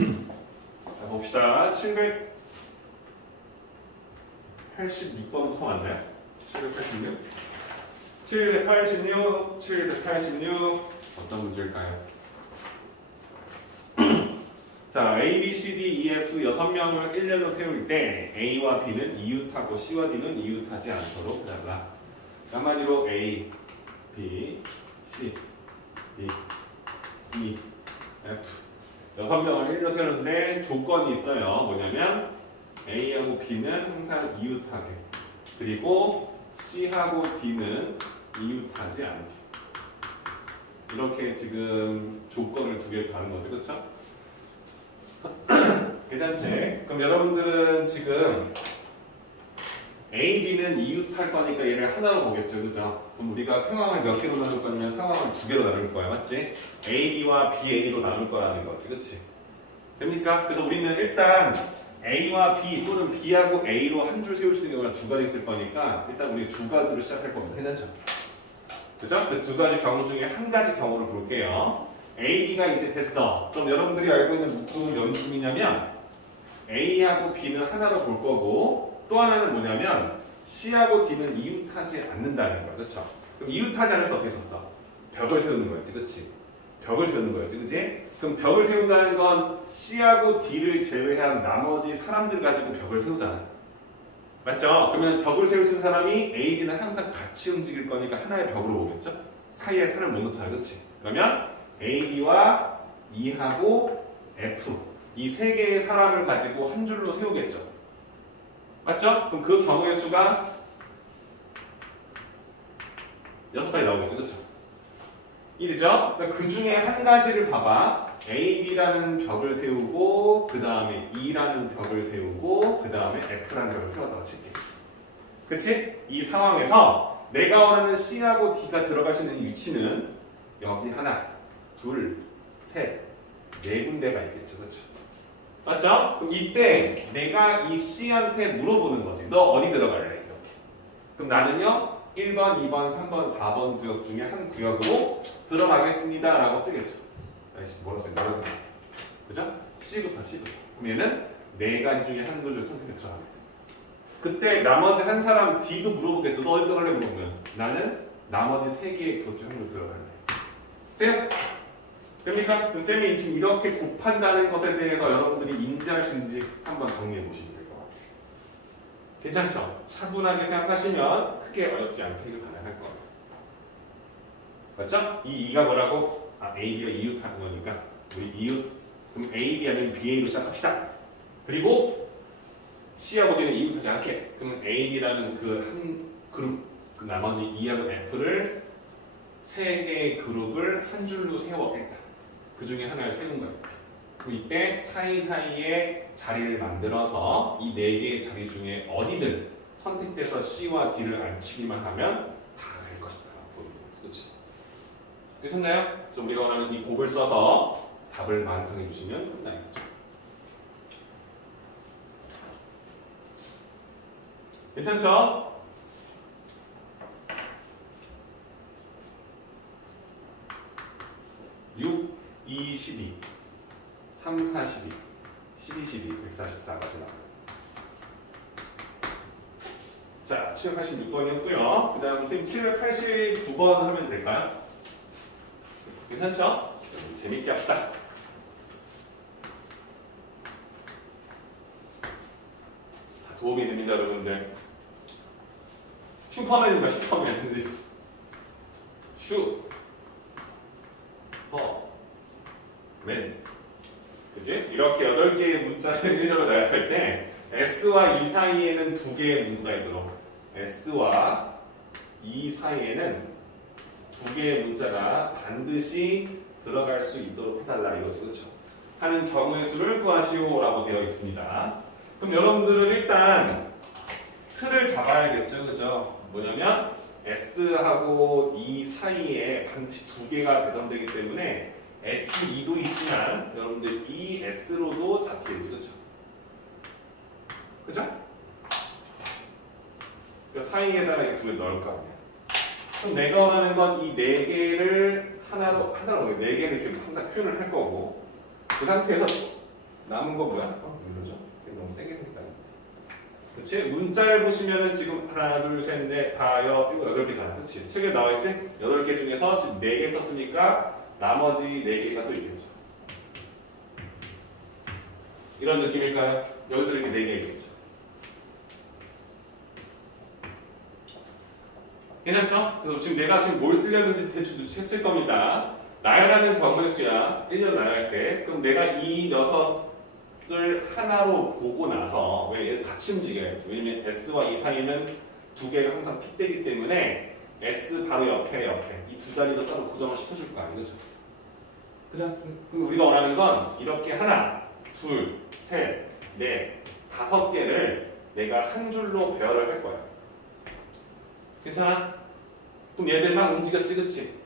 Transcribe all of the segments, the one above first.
자, 봅시다. 786번부터 왔나요? 786? 786 어떤 문제일까요? 자, A, B, C, D, E, F 6명을 일렬로 세울 때 A와 B는 이웃하고 C와 D는 이웃하지 않도록 해달라. 한마디로 A, B, C, D, E, F 6명을 일렬로 세우는데 조건이 있어요. 뭐냐면 A하고 B는 항상 이웃하게, 그리고 C하고 D는 이웃하지 않게. 이렇게 지금 조건을 두 개를 가는 거죠. 그렇죠? 계산책. 그럼 여러분들은 지금 A, B는 이웃할 거니까 얘를 하나로 보겠죠. 그죠? 그럼 우리가 상황을 몇 개로 나눌 거냐면 상황을 두 개로 나눌 거야. 맞지? A, B와 B, A로 나눌 거라는 거지. 그치? 됩니까? 그래서 우리는 일단 A와 B 또는 B하고 A로 한 줄 세울 수 있는 경우가 두 가지 있을 거니까 일단 우리 두 가지로 시작할 겁니다. 괜찮죠? 그죠? 그 두 가지 경우 중에 한 가지 경우를 볼게요. A, B가 이제 됐어. 그럼 여러분들이 알고 있는 묶음은 몇 묶음이냐면 A하고 B는 하나로 볼 거고 또 하나는 뭐냐면 C하고 D는 이웃하지 않는다는 거야. 그렇죠? 그럼 이웃하지 않을 때 어떻게 썼어? 벽을 세우는 거였지. 그치? 벽을 세우는 거였지. 그치? 그럼 벽을 세운다는 건 C하고 D를 제외한 나머지 사람들 가지고 벽을 세우잖아. 맞죠? 그러면 벽을 세울 수 있는 사람이 A, B는 항상 같이 움직일 거니까 하나의 벽으로 오겠죠? 사이에 사람을 못 넣잖아. 그치? 그러면 A, B와 E하고 F 이 세 개의 사람을 가지고 한 줄로 세우겠죠. 맞죠? 그럼 그 경우의 수가 6가지 나오겠죠. 그렇죠? 이죠? 그 중에 한 가지를 봐봐. A, B라는 벽을 세우고 그 다음에 E라는 벽을 세우고 그 다음에 F라는 벽을 세웠다고 칠게. 그치? 이 상황에서 내가 원하는 C하고 D가 들어갈 수 있는 위치는 여기 하나, 둘, 셋, 네 군데가 있겠죠. 그렇죠? 맞죠? 그럼 이때 내가 이 C한테 물어보는 거지. 너 어디 들어갈래? 이렇게. 그럼 나는요 1번, 2번, 3번, 4번 구역 중에 한 구역으로 들어가겠습니다 라고 쓰겠죠. 뭐라 써요? 뭐라 써요? 그죠? C부터. 그럼 얘는 네 가지 중에 한 군데 선택해 들어가게 돼. 그때 나머지 한 사람 D도 물어보겠죠. 너 어디 들어갈래? 물어보면 나는 나머지 세 개의 구역 중 한 군데 들어갈래. 돼요? 됩니까? 그럼 쌤이 지금 이렇게 곱한다는 것에 대해서 여러분들이 인지할 수 있는지 한번 정리해 보시면 될 것 같아요. 괜찮죠? 차분하게 생각하시면 크게 어렵지 않게 해결 가능할 거예요. 맞죠? 이 2가 뭐라고? A, B가 이웃하는 거니까 우리 이웃. 그럼 A, B 아니면 B, A로 시작합시다. 그리고 C하고 D는 이웃하지 않게. 그럼 A, B라는 그 한 그룹, 그 나머지 E하고 F를 세 개의 그룹을 한 줄로 세워야겠다. 그 중에 하나를 세운 거예요. 그럼 이때 사이사이에 자리를 만들어서 이 네 개의 자리 중에 어디든 선택돼서 C와 D를 앉히기만 하면 다 될 것이다. 그렇지? 되셨나요? 그래서 우리가 원하는 이 곱을 써서 답을 완성해 주시면 끝나겠죠. 괜찮죠? 6, 2, 12, 3, 4, 12, 12, 12, 144까지 나와요. 자, 786번이었고요. 그 다음 선생님 789번 하면 될까요? 괜찮죠? 재밌게 합시다. 다 도움이 됩니다, 여러분들. 슈퍼맨인가, 슈퍼맨. 맨. 그지? 이렇게 8개의 문자를 일렬로 나열할 때 S와 E 사이에는 2개의 문자에 들어. S와 E 사이에는 2개의 문자가 반드시 들어갈 수 있도록 해달라 이거죠. 그렇죠? 하는 경우의 수를 구하시오라고 되어 있습니다. 그럼 여러분들은 일단 틀을 잡아야겠죠. 그죠? 뭐냐면 S하고 E 사이에 반드시 2개가 배정되기 때문에 S2도 있지만 여러분들 ES로도 잡히겠죠. 그렇죠? 그죠? 그러니까 사이에다가 이 2개 넣을 거 아니야. 그럼 내가 원하는 건 이 4개를 하나로 4개를 이렇게 항상 표현을 할 거고 그 상태에서 남은 거 뭐야? 이러죠? 지금 너무 세게 했다. 그치? 문자를 보시면은 지금 하나, 둘, 셋, 넷, 다, 여덟 개잖아. 그치? 책에 나와있지? 8개 중에서 지금 4개 썼으니까 나머지 4개가 또 있겠죠. 이런 느낌일까요? 여기도 이렇게 4개 있겠죠. 괜찮죠? 그래서 지금 내가 지금 뭘 쓰려는지 대충 했을 겁니다. 나열하는 경우의 수야 1년 나열할 때 그럼 내가 이 녀석을 하나로 보고 나서 왜 얘를 같이 움직여야지. 왜냐면 S와 E 사이는 2개가 항상 핏되기 때문에 S 바로 옆에 이 2자리도 따로 고정을 시켜줄 거 아니죠? 그죠? 그럼 우리가 원하는 건 이렇게 하나, 둘, 셋, 넷, 5개를 내가 한 줄로 배열을 할 거야. 괜찮아? 그럼 얘들 막 움직였지, 그치?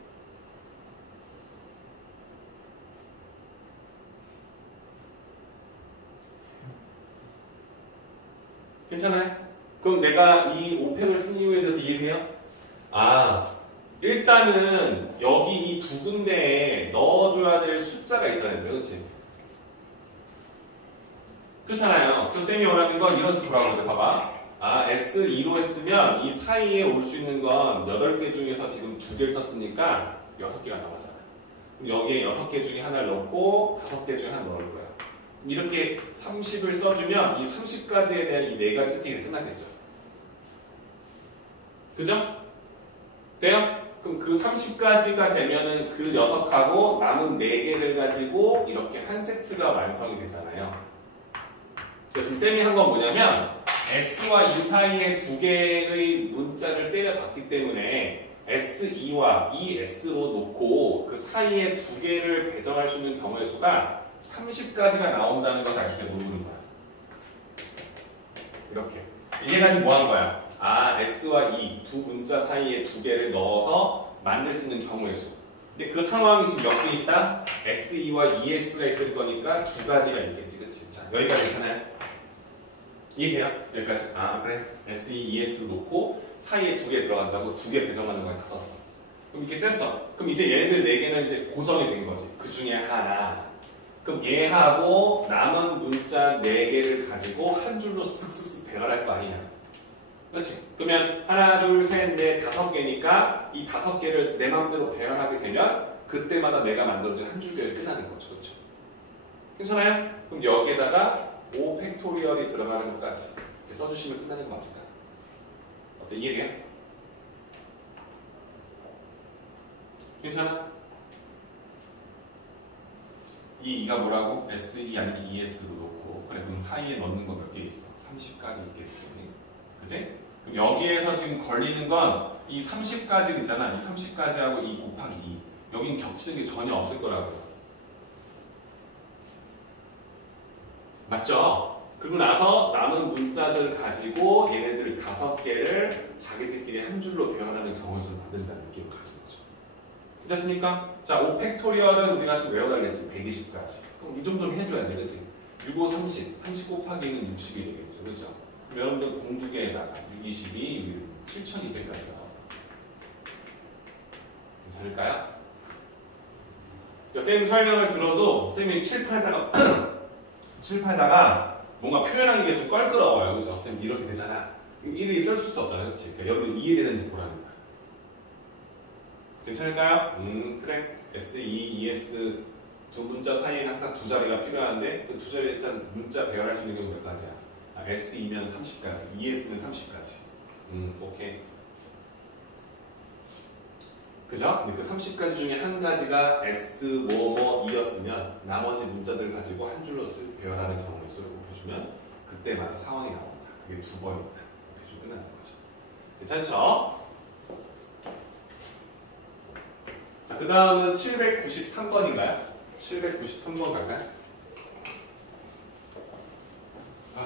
괜찮아요? 그럼 내가 이 오펙을 쓴 이유에 대해서 이해해요? 일단은 여기 이 2군데에 넣어줘야 될 숫자가 있잖아요. 그렇지? 그렇잖아요. 그래서 쌤이 원하는 건 이런 돌아오는데 봐봐. S2로 했으면 이 사이에 올 수 있는 건 8개 중에서 지금 2개를 썼으니까 6개가 나가잖아. 그럼 여기에 6개 중에 하나를 넣고 5개 중에 하나 넣을 거야. 이렇게 30을 써주면 이 30가지에 대한 이 4가지 세팅이 끝나겠죠. 그죠? 돼요? 그럼 그 30가지가 되면은 그 녀석하고 남은 4개를 가지고 이렇게 한 세트가 완성이 되잖아요. 그래서 쌤이 한 건 뭐냐면 S와 E 사이에 2개의 문자를 때려봤기 때문에 S2와 ES로 놓고 그 사이에 2개를 배정할 수 있는 경우의 수가 30가지가 나온다는 것을 알 수 있게 모르는 거야. 이렇게. 이게 다시 뭐 하는 거야? S와 E 두 문자 사이에 2개를 넣어서 만들 수 있는 경우의 수. 근데 그 상황이 지금 몇 개 있다? SE와 ES가 있을 거니까 2가지가 있겠지, 그치? 자, 여기까지 괜찮아요? 이해돼요? 여기까지. 그래. SE, ES 놓고 사이에 2개 들어간다고 2개 배정하는 거에 다 썼어. 그럼 이렇게 셌어. 그럼 이제 얘네들 4개는 이제 고정이 된 거지. 그 중에 하나. 그럼 얘하고 남은 문자 4개를 가지고 한 줄로 쓱쓱쓱 배열할 거 아니냐. 그렇지? 그러면 하나, 둘, 셋, 넷, 5개니까 이 5개를 내 마음대로 배열하게 되면 그때마다 내가 만들어진 한 줄 배열이 끝나는 거죠. 그렇죠? 괜찮아요? 그럼 여기에다가 5 팩토리얼이 들어가는 것까지 이렇게 써주시면 끝나는 거 맞을까요? 어때? 이해돼요? 괜찮아? 이 2가 뭐라고? SE 아니면 ES로 놓고 그래 그럼 사이에 넣는 거 몇 개 있어? 30가지 있겠지. 그치? 그럼 여기에서 지금 걸리는 건 이 30가지 있잖아. 이 30가지하고 이 곱하기 2. 여긴 겹치는 게 전혀 없을 거라고요. 맞죠? 그리고 나서 남은 문자들 가지고 얘네들 5개를 자기들끼리 한 줄로 배열하는 경우를 만든다는 느낌을 가지는 거죠. 됐습니까? 자, 5 팩토리얼은 우리가 좀 외워달랬지. 120까지. 그럼 이 정도는 해줘야지, 그치? 6, 5, 30. 30 곱하기는 60이 되겠죠. 그죠? 그럼 여러분들 공두개에다가 6, 22, 7200까지 나와. 괜찮을까요? 쌤 설명을 들어도 쌤이 칠판에다가 뭔가 표현하는 게 좀 껄끄러워요. 그죠? 쌤 이렇게 되잖아. 일일이 쓸 수 없잖아요. 그치? 그러니까 여러분 이해되는지 보라는 거야. 괜찮을까요? 그래. SE, ES 두 문자 사이에는 항상 2자리가 필요한데 그 2자리에 일단 문자 배열할 수 있는 경우 몇 가지야? SE면 30가지, ES는 30가지. 오케이. 그죠? 근데 그 30가지 중에 한 가지가 S, E였으면 나머지 문자들 가지고 한 줄로 배열하는 경우의 수를 곱해주면 그때마다 상황이 나옵니다. 그게 2번입니다. 곱해주면 끝나는 거죠. 괜찮죠? 자, 그 다음은 793번인가요? 793번 갈까요?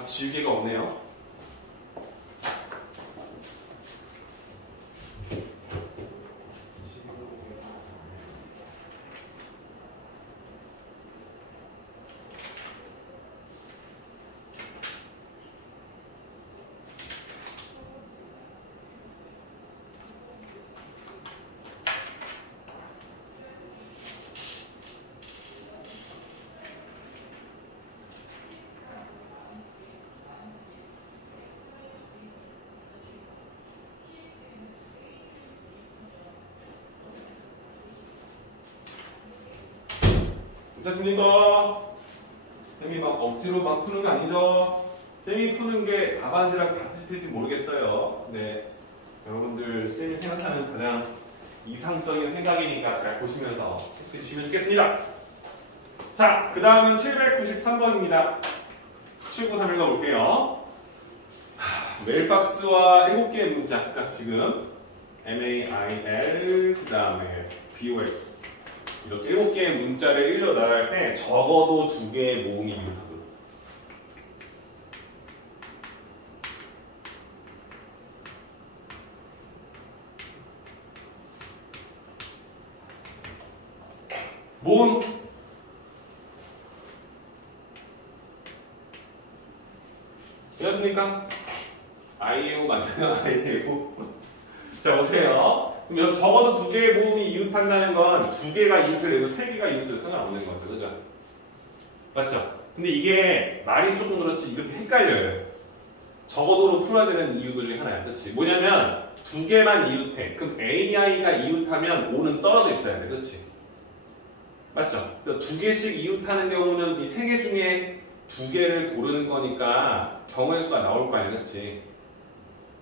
지우개가 없네요. 괜찮습니까? 쌤이 막 억지로 막 푸는 거 아니죠? 쌤이 푸는 게 답안지랑 같을지 모르겠어요. 근데 여러분들 쌤이 생각하는 가장 이상적인 생각이니까 잘 보시면서 체크해 주시면 좋겠습니다. 자, 그 다음은 793번입니다. 793 읽어볼게요. 메일박스와 7개의 문자, 그러니까 지금 MAIL, 그 다음에 BOX 이렇게 7개의 문자를 읽려 나갈 때 적어도 2개의 모음이 이웃하거든요. 모음 되었습니까? 아이유 맞나요? 아이유. 자 보세요. 그럼 적어도 2개의 모음이 이웃한다는 건 2개가 이웃을 내고 3개가 이웃을 상관없는 거죠. 그죠? 맞죠? 근데 이게 말이 조금 그렇지 이렇게 헷갈려요. 적어도로 풀어야 되는 이유 중에 하나야. 그렇지? 뭐냐면 2개만 이웃해. 그럼 AI가 이웃하면 O는 떨어져 있어야 돼. 그렇지? 맞죠? 그러니까 2개씩 이웃하는 경우는 이 3개 중에 2개를 고르는 거니까 경우의 수가 나올 거 아니야. 그렇지?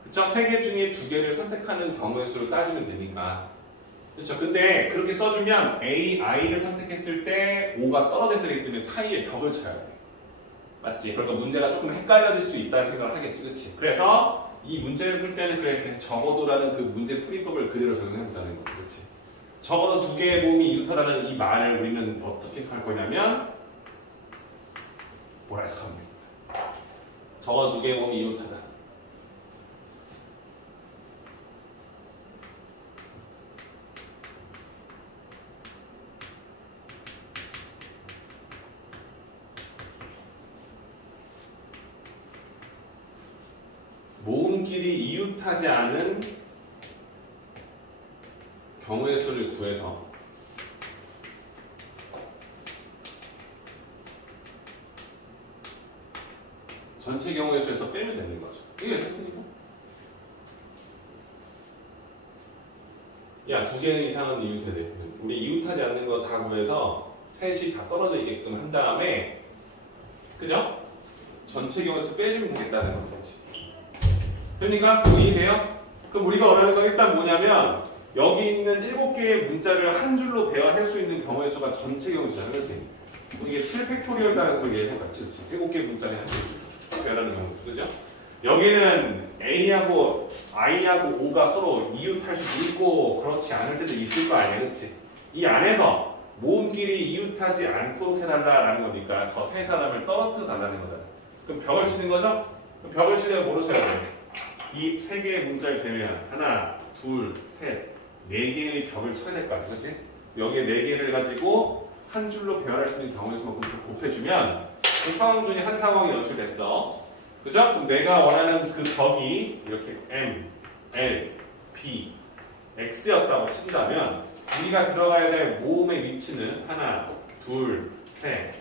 그쵸? 3개 중에 2개를 선택하는 경우의 수를 따지면 되니까. 그쵸? 근데 그렇게 써주면 A, I를 선택했을 때 O가 떨어져 있기 때문에 사이에 벽을 쳐야 돼. 맞지? 그러니까 문제가 조금 헷갈려질 수 있다는 생각을 하겠지. 그치? 그래서 이 문제를 풀 때는 그래, 적어도라는 그 문제 풀이법을 그대로 적용해보자는 거지. 그치? 적어도 2개의 모음이 이웃하다는 이 말을 우리는 어떻게 할 거냐면 뭐라 해서 합니다. 적어도 2개의 모음이 이웃하다. 모음끼리 이웃하지 않은 경우의 수를 구해서 전체 경우의 수에서 빼면 되는 거죠. 이게 됐습니까? 야, 2개 이상은 이웃해야 돼. 우리 이웃하지 않는 거 다 구해서 셋이 다 떨어져 있게끔 한 다음에 그죠? 전체 경우의 수 빼주면 되겠다는 거죠. 그러니까 이해돼요? 그럼 우리가 원하는 건 일단 뭐냐면 여기 있는 7개의 문자를 한 줄로 대화할 수 있는 경우의 수가 전체 경우의 수잖아요. 그렇지? 이게 7팩토리얼이라는 걸 예해봤지. 7개 문자를 한 줄로 대화하는 경우의 수. 그죠? 여기는 A하고 I하고 O가 서로 이웃할 수도 있고 그렇지 않을 때도 있을 거 아니야. 그렇지? 이 안에서 모음끼리 이웃하지 않도록 해달라는 거니까 저 세 사람을 떨어뜨려 달라는 거잖아요. 그럼 벽을 치는 거죠? 그럼 벽을 치려면 뭐로 쳐야 돼요? 이 3개의 문자를 제외한 하나, 둘, 셋, 4개의 벽을 쳐야 될 거 아니야. 그치? 여기에 4개를 가지고 한 줄로 배열할 수 있는 경우의 수만큼 곱해주면 그 상황 중에 한 상황이 연출됐어. 그죠? 그럼 내가 원하는 그 벽이 이렇게 M, L, P, X였다고 친다면 우리가 들어가야 될 모음의 위치는 하나, 둘, 셋,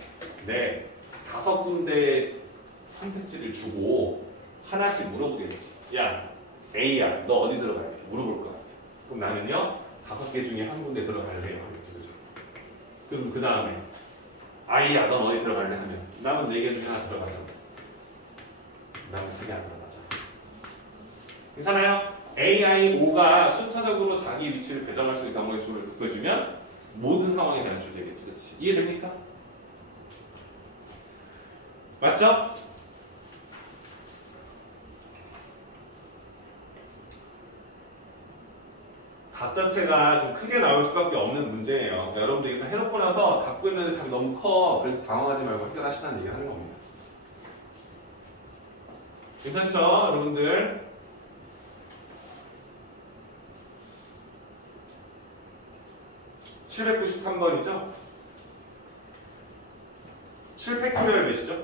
넷, 5군데의 선택지를 주고 하나씩 물어보겠지. 야, A야, 너 어디 들어가야 돼? 물어볼 거야. 그럼 나는요, 5개 중에 한 군데 들어갈래요. 하겠지, 그죠? 그럼 그 다음에 I야, 넌 어디 들어갈래? 하면 남은 4개 중에 하나 들어가자. 남은 3개 안 들어가자. 괜찮아요? A, I, O가 순차적으로 자기 위치를 배정할 수 있는 경우의 수를 구해주면 모든 상황에 대한 줄 되겠지, 그렇지? 이해됩니까? 맞죠? 답 자체가 좀 크게 나올 수밖에 없는 문제예요. 그러니까 여러분들이 일단 해놓고 나서 갖고 있는 답이 너무 커. 그래서 당황하지 말고 해결하시라는 얘기 하는 겁니다. 괜찮죠? 여러분들? (793번이죠) 7팩토리얼 몇이죠?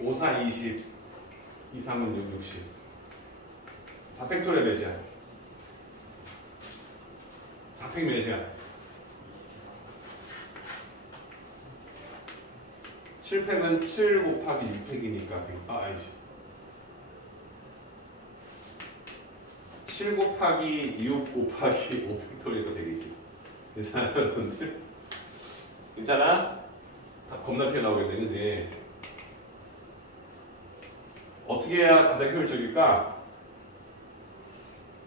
5, 4, 20 2, 3은 6, 60 4팩토리얼 몇이야? 4팩 몇이야? 7팩은 7 곱하기 6팩이니까 7 곱하기 6 곱하기 5팩토리얼도 되겠지. 괜찮아, 여러분들? 괜찮아? 다 겁나 피 나오겠네, 그지? 어떻게 해야 가장 효율적일까?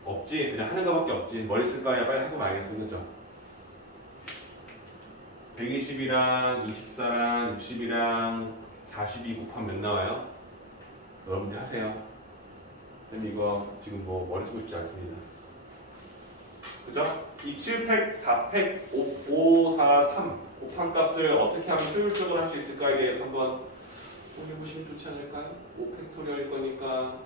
없지. 그냥 하는 거밖에 없지. 머리 쓸 거 아니야. 빨리 하고 말겠어, 그죠? 120이랑 24랑 60이랑 42 곱하면 몇 나와요? 여러분들 하세요. 쌤 이거 지금 뭐 머리 쓰고 싶지 않습니다. 그죠? 이 7팩, 4팩, 5, 4, 3 곱한 값을 어떻게 하면 효율적으로 할 수 있을까에 대해서 한번 해보시면 좋지 않을까요? 5팩토리얼일 거니까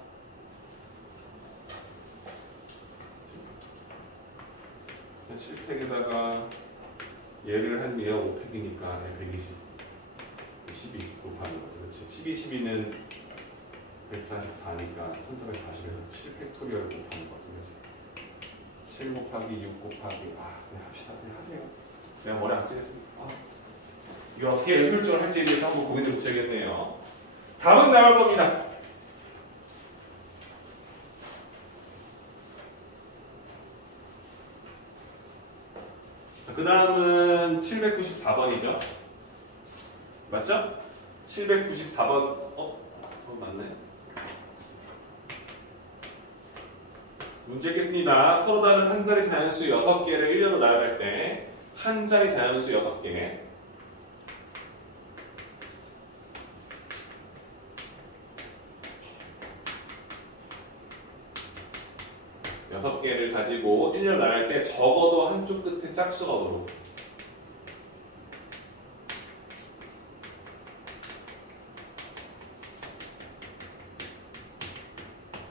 7팩에다가 얘를 한 얘가 5팩이니까 120 12 곱하는 거죠. 그렇지? 12, 12는 144니까 1440에서 7팩토리얼 곱하는 거죠. 그렇지? 7 곱하기 6 곱하기 그냥 합시다. 그냥 하세요. 그냥 머리 안 쓰겠습니다. 이거 어떻게 효율적으로 할지에 대해서 한번 고민해 보셔야겠네요. 답은 나올 겁니다. 그 다음은 794번이죠. 맞죠? 794번. 맞네. 문제 읽겠습니다. 서로 다른 한 자리 자연수 6개를 일렬로 나열할 때 한 자리 자연수 6개 6개를 가지고 일렬로 나열할 때 적어도 한쪽 끝에 짝수가 오도록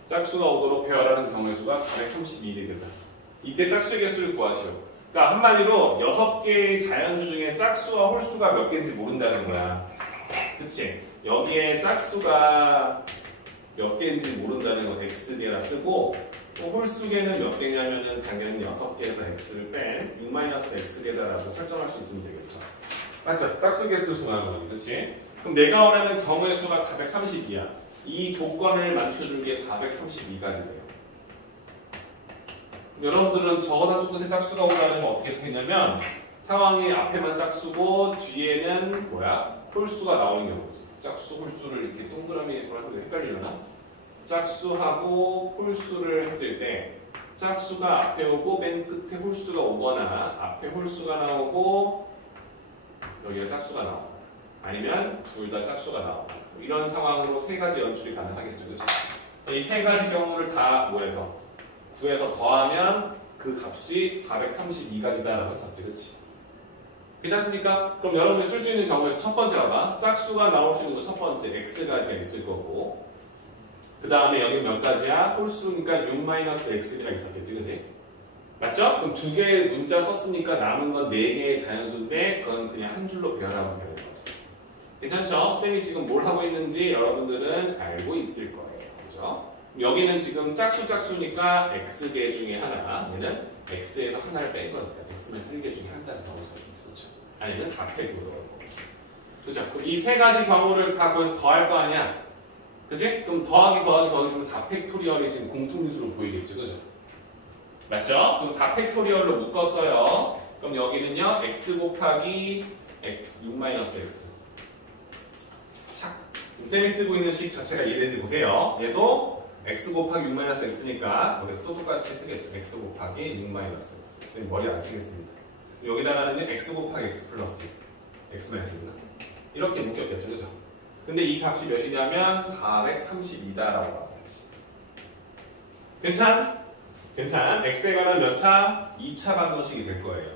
짝수가 오도록 배열하는 경우의 수가 432이 된다. 이때 짝수의 개수를 구하시오. 그러니까 한마디로 6개의 자연수 중에 짝수와 홀수가 몇 개인지 모른다는 거야. 그치? 여기에 짝수가 몇 개인지 모른다는 건 x개라 쓰고 또 홀수개는 몇 개냐면은 당연히 6개에서 x를 뺀 6-x개다라고 설정할 수 있으면 되겠죠. 맞죠? 짝수 개수를 정하는 거니, 그치? 그럼 내가 원하는 경우의 수가 432야. 이 조건을 맞춰준 게 432까지 돼요. 여러분들은 적어도 한쪽 끝에 짝수가 오라는 거 어떻게 생겼냐면 상황이 앞에만 짝수고 뒤에는 뭐야? 홀수가 나오는 경우지. 짝수, 홀수를 이렇게 동그라미에 뭐라고 헷갈리려나? 짝수하고 홀수를 했을 때 짝수가 앞에 오고 맨 끝에 홀수가 오거나 앞에 홀수가 나오고 여기가 짝수가 나오고 아니면 둘 다 짝수가 나오고 이런 상황으로 세 가지 연출이 가능하겠죠. 그렇죠? 이 세 가지 경우를 다 뭐해서 구해서 더하면 그 값이 432가지다라고 했었지. 그렇지? 괜찮습니까? 그럼 여러분이 쓸 수 있는 경우에서 첫 번째 봐봐. 짝수가 나올 수 있는 거 첫 번째 x가지가 있을 거고 그 다음에 여기 몇 가지야? 홀수니까 6-x가 있었겠지. 그치? 맞죠? 그럼 두 개의 문자 썼으니까 남은 건 4개의 자연수인데 그건 그냥 한 줄로 배열하면 되는 거죠. 괜찮죠? 쌤이 지금 뭘 하고 있는지 여러분들은 알고 있을 거예요. 그렇죠? 여기는 지금 짝수니까 x개 중에 하나 얘는 x에서 하나를 뺀 거니까 x는 3개 중에 한 가지 넣어서 그렇죠? 아니면 4팩으로 넣을 거죠. 그렇죠? 그럼 이 세 가지 경우를 갖고 더할 거 아니야? 그치? 그럼 더하기 그럼 4팩토리얼이 지금 공통인수로 보이겠죠? 그죠? 맞죠? 그럼 4팩토리얼로 묶었어요. 그럼 여기는요 x 곱하기 x 6-x 자, 지금 쌤이 쓰고 있는 식 자체가 이해되는지 보세요. 얘도 x 곱하기 6-x니까 우리가 또 똑같이 쓰겠죠. x 곱하기 6-x 쌤이 머리 안 쓰겠습니다. 여기다가는 x 곱하기 x 플러스 x-1 이렇게 묶였겠죠. 그죠? 근데 이 값이 몇이냐면 432다라고 나와야지. 괜찮? x에 관한 몇 차? 2차 방정식이 될 거예요.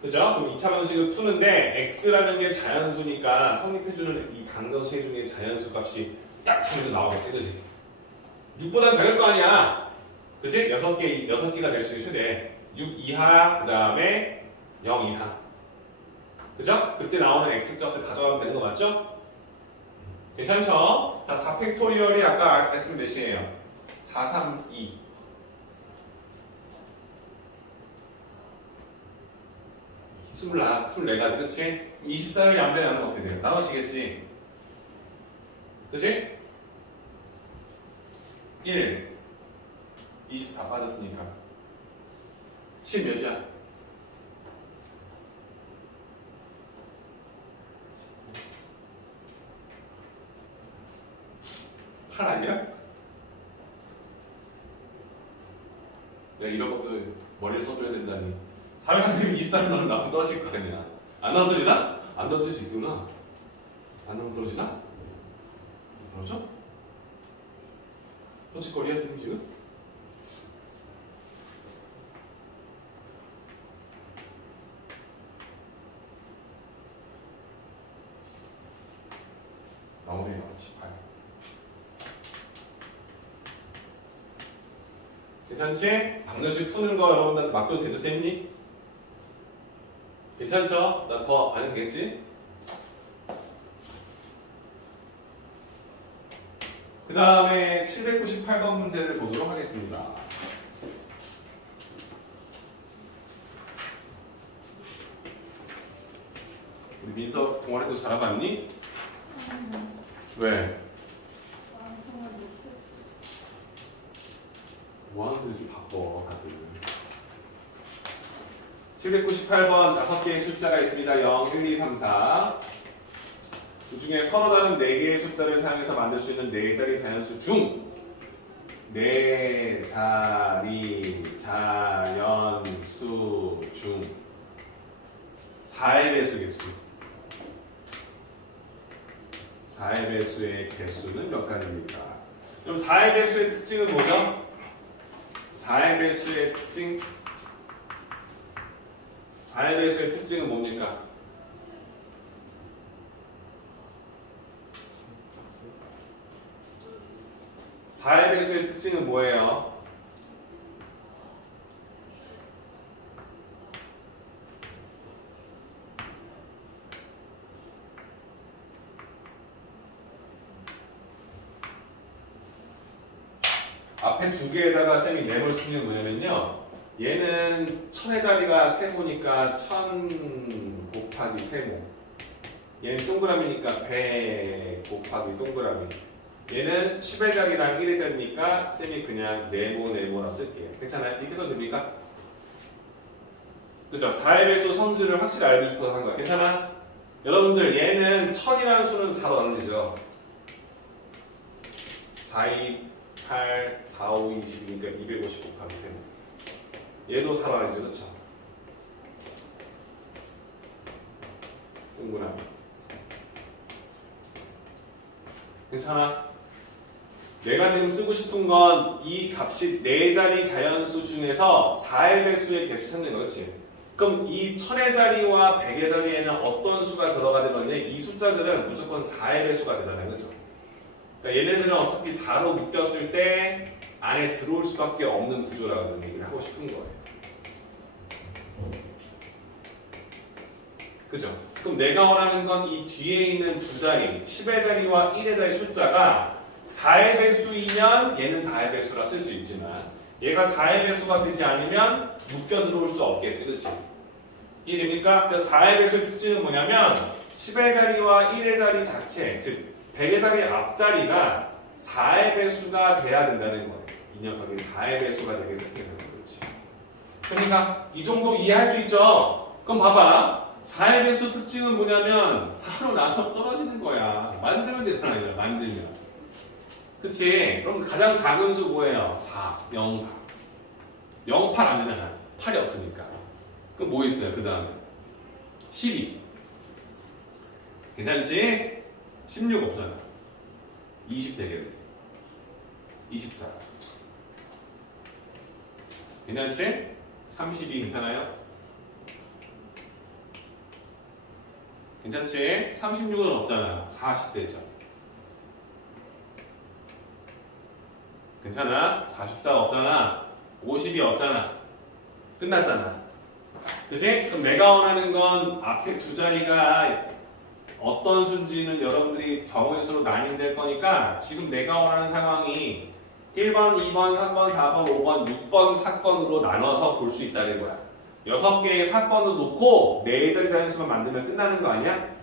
그죠? 그럼 2차 방정식을 푸는데 x라는 게 자연수니까 성립해주는 이 방정식 중에 자연수 값이 딱 정해서 나오겠지. 그지? 6보단 작을 거 아니야. 그치? 6개가 될 수 있는 최대 6 이하 그 다음에 0 이상. 그죠? 그때 나오는 x 값을 가져가면 되는 거 맞죠? 괜찮죠? 자, 4팩토리얼이 아까 지금 몇이에요? 432. 24가지, 그치? 24를 양변에 나누면 어떻게 돼요? 나눠지겠지? 그치? 1. 24 빠졌으니까. 10 몇이야? 8 아니야? 야, 이런 것도 머리를 써줘야 된다니. 400이면 24를 넣으면 나면 떨어질 거 아니야. 안 나면 떨어지나? 안 떨어질 수 있구나. 안 나면 떨어지나? 떨어져? 터치거리야, 선생님 지금? 나오네요. 18. 괜찮지? 방정식 푸는 거 여러분들한테 맡겨도 되죠, 쌤님? 괜찮죠? 나 더 안 해도 되겠지? 그 다음에 798번 문제를 보도록 하겠습니다. 우리 민서 동아리도 잘하고 왔니? 왜? 뭐하는데 좀 바빠 다들. 798번 5개의 숫자가 있습니다. 0, 1, 2, 3, 4. 그 중에 서로 다른 4개의 숫자를 사용해서 만들 수 있는 4자리 자연수 중 4자리 자연수 중 4의 배수 개수. 4의 배수의 개수는 몇 가지입니까? 그럼 4의 배수의 특징은 뭐죠? 4의 배수의 특징? 4의 배수의 특징은 뭡니까? 사의 배수의 특징은 뭐예요? 앞에 두 개에다가 쌤이 램을 쓰는 게 뭐냐면요. 얘는 1000의 자리가 세모니까 1000 곱하기 세모. 얘는 동그라미니까 100 곱하기 동그라미. 얘는 10의 자리랑 1의 자리니까 쌤이 그냥 네모라 쓸게요. 괜찮아요? 이렇게 써도 됩니까? 그죠? 4의 배수 성질을 확실히 알고 싶어서 한 거야. 괜찮아? 여러분들 얘는 1000이라는 수는 4로 나누죠. 4, 2, 8, 4, 5, 20이니까 250 곱하기 세모. 얘도 4로 나누죠. 그쵸? 동그라미. 괜찮아? 내가 지금 쓰고 싶은 건 이 값이 4자리 자연수 중에서 4의 배수의 개수 찾는 거지. 그럼 이 1000의 자리와 100의 자리에는 어떤 수가 들어가야 되느냐? 이 숫자들은 무조건 4의 배수가 되잖아요. 그죠? 그러니까 얘네들은 어차피 4로 묶였을 때 안에 들어올 수밖에 없는 구조라는 얘기를 하고 싶은 거예요. 그죠? 그럼 내가 원하는 건 이 뒤에 있는 두 자리, 10의 자리와 1의 자리 숫자가 4의 배수이면 얘는 4의 배수라 쓸 수 있지만 얘가 4의 배수가 되지 않으면 묶여 들어올 수 없겠지. 그치? 이해됩니까? 그러니까 4의 배수의 특징은 뭐냐면 10의 자리와 1의 자리 자체, 즉 100의 자리 앞자리가 4의 배수가 돼야 된다는 거예요. 이 녀석이 4의 배수가 되게 세팅되는 거지. 그러니까 이 정도 이해할 수 있죠? 그럼 봐봐. 4의 배수 특징은 뭐냐면 4로 나서 떨어지는 거야. 만들면 되잖아요. 만들면. 그치? 그럼 가장 작은 수 뭐예요? 4, 0, 4. 0, 8 안 되잖아. 8이 없으니까. 그럼 뭐 있어요? 그 다음에 12. 괜찮지? 16 없잖아. 20 되겠네. 24. 괜찮지? 32 괜찮아요? 괜찮지? 36은 없잖아. 40대죠. 괜찮아? 44 없잖아. 50이 없잖아. 끝났잖아. 그치? 그럼 내가 원하는 건 앞에 두 자리가 어떤 수인지는 여러분들이 경우의 수로 나뉜될 거니까 지금 내가 원하는 상황이 1번, 2번, 3번, 4번, 5번, 6번 사건으로 나눠서 볼 수 있다는 거야. 6개의 사건을 놓고 4자리 자연수만 만들면 끝나는 거 아니야?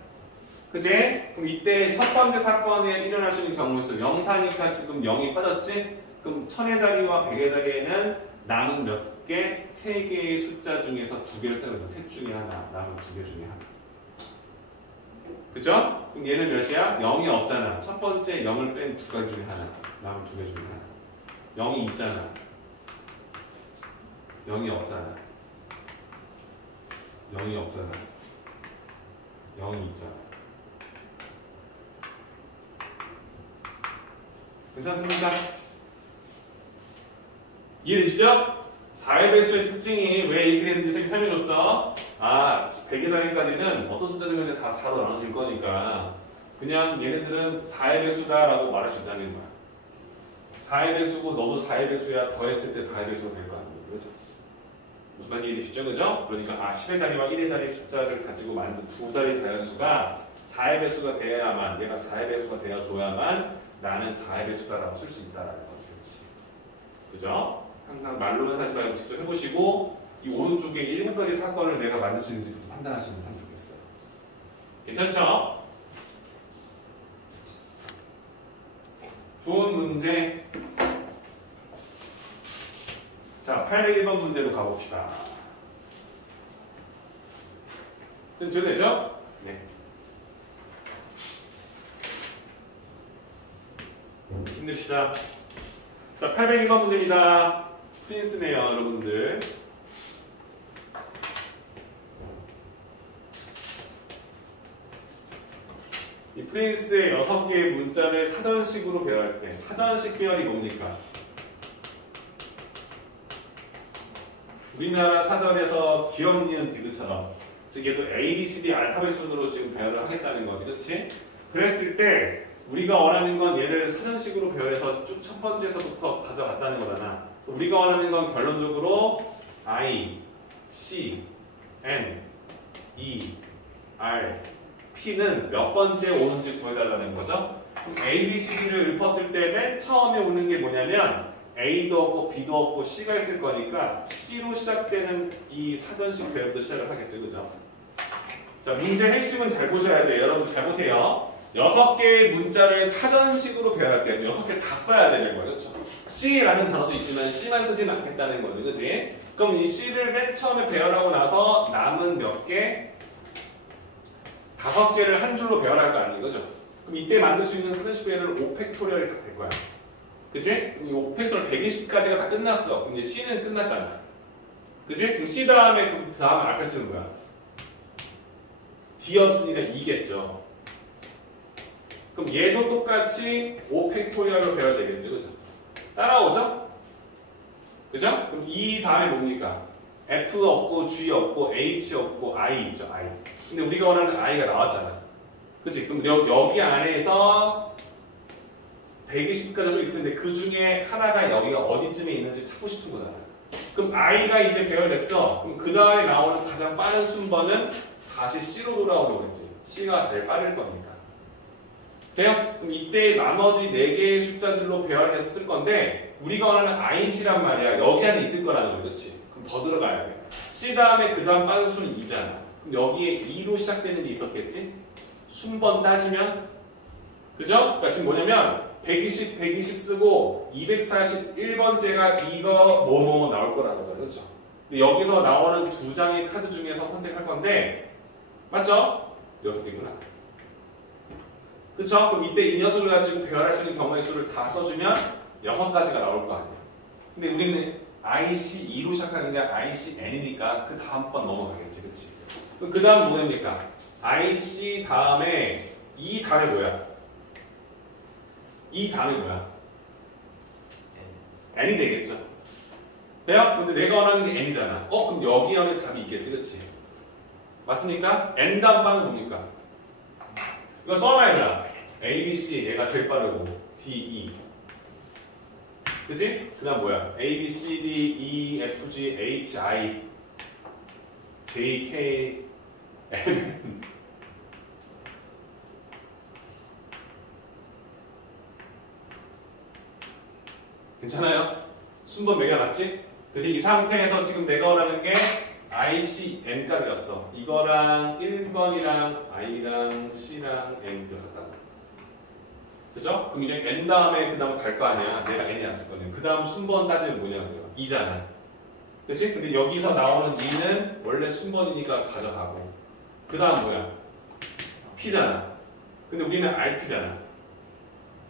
그치? 그럼 이때 첫 번째 사건에 일어날 수 있는 경우의 수 0사니까 지금 0이 빠졌지? 그럼 1000의 자리와 100의 자리에는 남은 몇 개? 3개의 숫자 중에서 2개를 사용해서 셋 중에 하나, 남은 2개 중에 하나. 그죠? 그럼 얘는 몇이야? 0이 없잖아. 첫 번째 0을 뺀 두 가지 중에 하나. 남은 두 개 중에 하나. 0이 있잖아. 0이 없잖아. 0이 없잖아. 0이 있잖아. 괜찮습니까? 이해되시죠? 4의 배수의 특징이 왜 이렇게 되는지 쌤이 설명해줬어. 아, 100의 자리까지는 어떤 숫자들은 다 4로 나눠질 거니까 그냥 얘네들은 4의 배수다 라고 말할 수 있다는 거야. 4의 배수고 너도 4의 배수야. 더했을 때 4의 배수가 될 거 아니에요. 그죠? 무슨 말인지 이해되시죠? 그죠? 그러니까 10의 자리와 1의 자리 숫자를 가지고 만든 두 자리 자연수가 4의 배수가 되어야만, 얘가 4의 배수가 되어줘야만 나는 4의 배수다라고 쓸 수 있다라는 거지. 그치? 그죠? 항상 말로는 하지 말고 직접 해보시고 이 오른쪽에 7가지 사건을 내가 만들 수 있는지 판단하시면 좋겠어요. 괜찮죠? 좋은 문제. 자, 801번 문제로 가봅시다. 좀 되죠? 네. 힘내시다. 자, 801번 문제입니다. 프린스네요, 여러분들. 이 프린스의 6개의 문자를 사전식으로 배열할 때 사전식 배열이 뭡니까? 우리나라 사전에서 기억, 니은, 디귿처럼 즉 얘도 A, B, C, D 알파벳 순으로 지금 배열을 하겠다는 거지, 그렇지? 그랬을 때 우리가 원하는 건 얘를 사전식으로 배열해서 쭉 첫 번째에서부터 가져갔다는 거잖아. 우리가 원하는 건 결론적으로 I, C, N, E, R, P는 몇 번째 오는지 구해달라는 거죠. 그럼 A, B, C, D를 읊었을 때 맨 처음에 오는 게 뭐냐면 A도 없고 B도 없고 C가 있을 거니까 C로 시작되는 이 사전식 배열도 시작을 하겠죠. 그죠? 자, 문제 핵심은 잘 보셔야 돼요. 여러분 잘 보세요. 6개의 문자를 사전식으로 배열할 때 6개 다 써야 되는 거죠. 그렇죠? C라는 단어도 있지만 C만 쓰지는 않겠다는 거죠. 그치? 그럼 이 C를 맨 처음에 배열하고 나서 남은 몇 개? 5개를 한 줄로 배열할 거 아니에요. 그죠? 그럼 이때 만들 수 있는 사전식 배열을 5팩토리얼이 다 될 거야. 그치? 이 5팩토리얼 120까지가 다 끝났어. 그럼 이제 C는 끝났잖아. 그치? 그럼 C 다음에 그 다음 알파 쓰는 거야. D 없으니까 2겠죠. 그럼 얘도 똑같이 5팩토리얼로 배열되겠죠. 그죠? 따라오죠? 그죠? 그럼 이 다음에 뭡니까? F 없고 G 없고 H 없고 I 있죠. I. 근데 우리가 원하는 I가 나왔잖아. 그치? 그럼 여기 안에서 120까지도 있는데 그 중에 하나가 여기가 어디쯤에 있는지 찾고 싶은 거잖아. 그럼 I가 이제 배열됐어. 그럼 그 다음에 나오는 가장 빠른 순번은 다시 C로 돌아오겠지. C가 제일 빠를 거니까. 돼요? 그럼 이때 나머지 4개의 숫자들로 배열해서 쓸 건데 우리가 원하는 IC란 말이야. 여기 안에 있을 거라는 거야. 그렇지? 그럼 더 들어가야 돼. C 다음에 그 다음 빠른 수는 2잖아. 그럼 여기에 2로 시작되는 게 있었겠지? 순번 따지면 그죠? 그러니까 지금 뭐냐면 120, 120 쓰고 241번째가 이거 뭐뭐 나올 거라는 거죠. 그렇죠? 근데 여기서 나오는 2장의 카드 중에서 선택할 건데 맞죠? 6개구나. 그쵸? 그럼 이때 이 녀석을 가지고 배열할 수 있는 경우의 수를 다 써주면 6가지가 나올 거 아니에요. 근데 우리는 IC2로 시작하는 게 ICN이니까 그 다음 번 넘어가겠지. 그치? 그럼 그 다음 뭐됩니까? IC 다음에 이 다음에 뭐야? 이 다음에 뭐야? N이 되겠죠? 돼요? 근데 내가 원하는 게 N이잖아. 그럼 여기 안에 답이 있겠지. 그치? 맞습니까? N 다음 방은 뭡니까? 이거 써놔야 돼. A, B, C 얘가 제일 빠르고 D, E 그치? 그 다음 뭐야? A, B, C, D, E, F, G, H, I J, K, M 괜찮아요? 순번 매겨놨지? 그치? 이 상태에서 지금 내가 원하는 게 ICN까지 갔어. 이거랑 1번이랑 I랑 C랑 N 같다고. 그죠? 그럼 이제 N 다음에 그 다음 갈 거 아니야. 내가 N이 왔을 거네. 그 다음 순번 따지면 뭐냐고요? 2잖아. 그치? 근데 여기서 나오는 2는 원래 순번이니까 가져가고. 그 다음 뭐야? P잖아. 근데 우리는 RP잖아.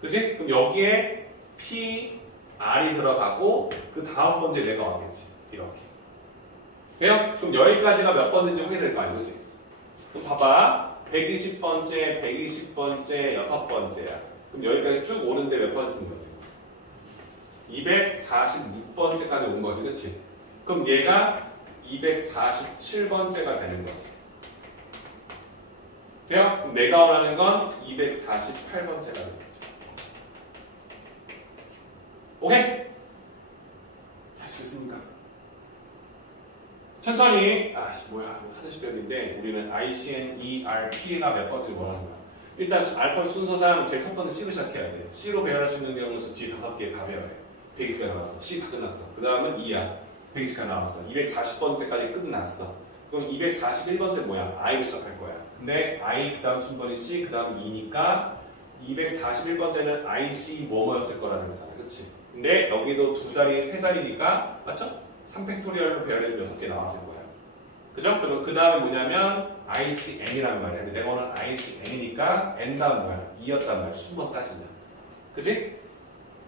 그치? 그럼 여기에 P, R이 들어가고 그 다음 번째 내가 왔겠지. 이렇게. 그래요? 그럼 여기까지가 몇 번인지 확인될 거 아니야, 그치? 그럼 봐봐. 120번째, 120번째, 6번째야. 그럼 여기까지 쭉 오는데 몇 번 쓴 거지? 246번째까지 온 거지, 그치? 그럼 얘가 247번째가 되는 거지. 돼요? 그럼 내가 원하는 건 248번째가 되는 거지. 오케이? 할 수 있습니까? 천천히. 뭐야, 40배인데 우리는 ICNERP가 몇 번째 원하는 거야. 일단 알파벳 순서상 제일 첫 번째 C로 시작해야 돼. C로 배열할 수 있는 경우는 뒤에 5개 다 배열해. 120개 나왔어. C 다 끝났어. 그 다음은 E야. 120개 나왔어. 240번째까지 끝났어. 그럼 241번째 뭐야? I로 시작할 거야. 근데 I 그 다음 순번이 C 그 다음 E니까 241번째는 IC 뭐뭐였을 거라는 거잖아. 그치? 근데 여기도 두 자리, 세 자리니까 맞죠? 3팩토리얼로 배열해서 6개 나왔을 거야. 그죠? 그리고 그 다음에 뭐냐면 ICN이란 말이야. 근데 내가 원하는 ICN이니까 N 다음 뭐야? 2였단 말이야. 순번 따지면. 그지?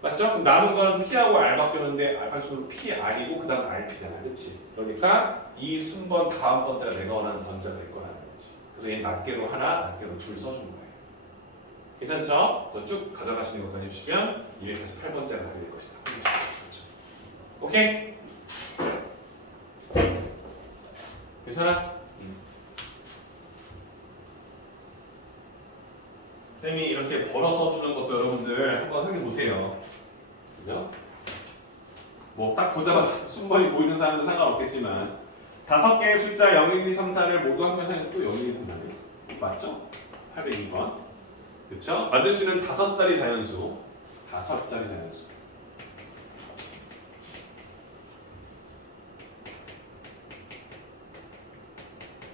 맞죠? 그럼 남은 거는 P하고 R 바뀌었는데 알파 수는 PR이고 그 다음 RP잖아. 그치? 그러니까 이 순번 다음 번째가 내가 원하는 번째가 될 거라는 거지. 그래서 얘 낱개로 하나, 낱개로 둘 써준 거예요. 괜찮죠? 그래서 쭉 가져가시는 것까지 해주시면 248번째가 하게 될 것이다. 그렇죠? 오케이? 괜찮아? 쌤이 이렇게 벌어서 주는 것도 여러분들 한번 확인해 보세요. 그죠? 뭐 딱 보자마자 순번이 보이는 사람은 상관없겠지만 5개의 숫자 0, 1, 2, 3, 4를 모두 합해서 또 0, 1, 2, 3, 4를 맞죠? 802번. 그쵸? 만들 수 있는 5자리 자연수. 5자리 자연수.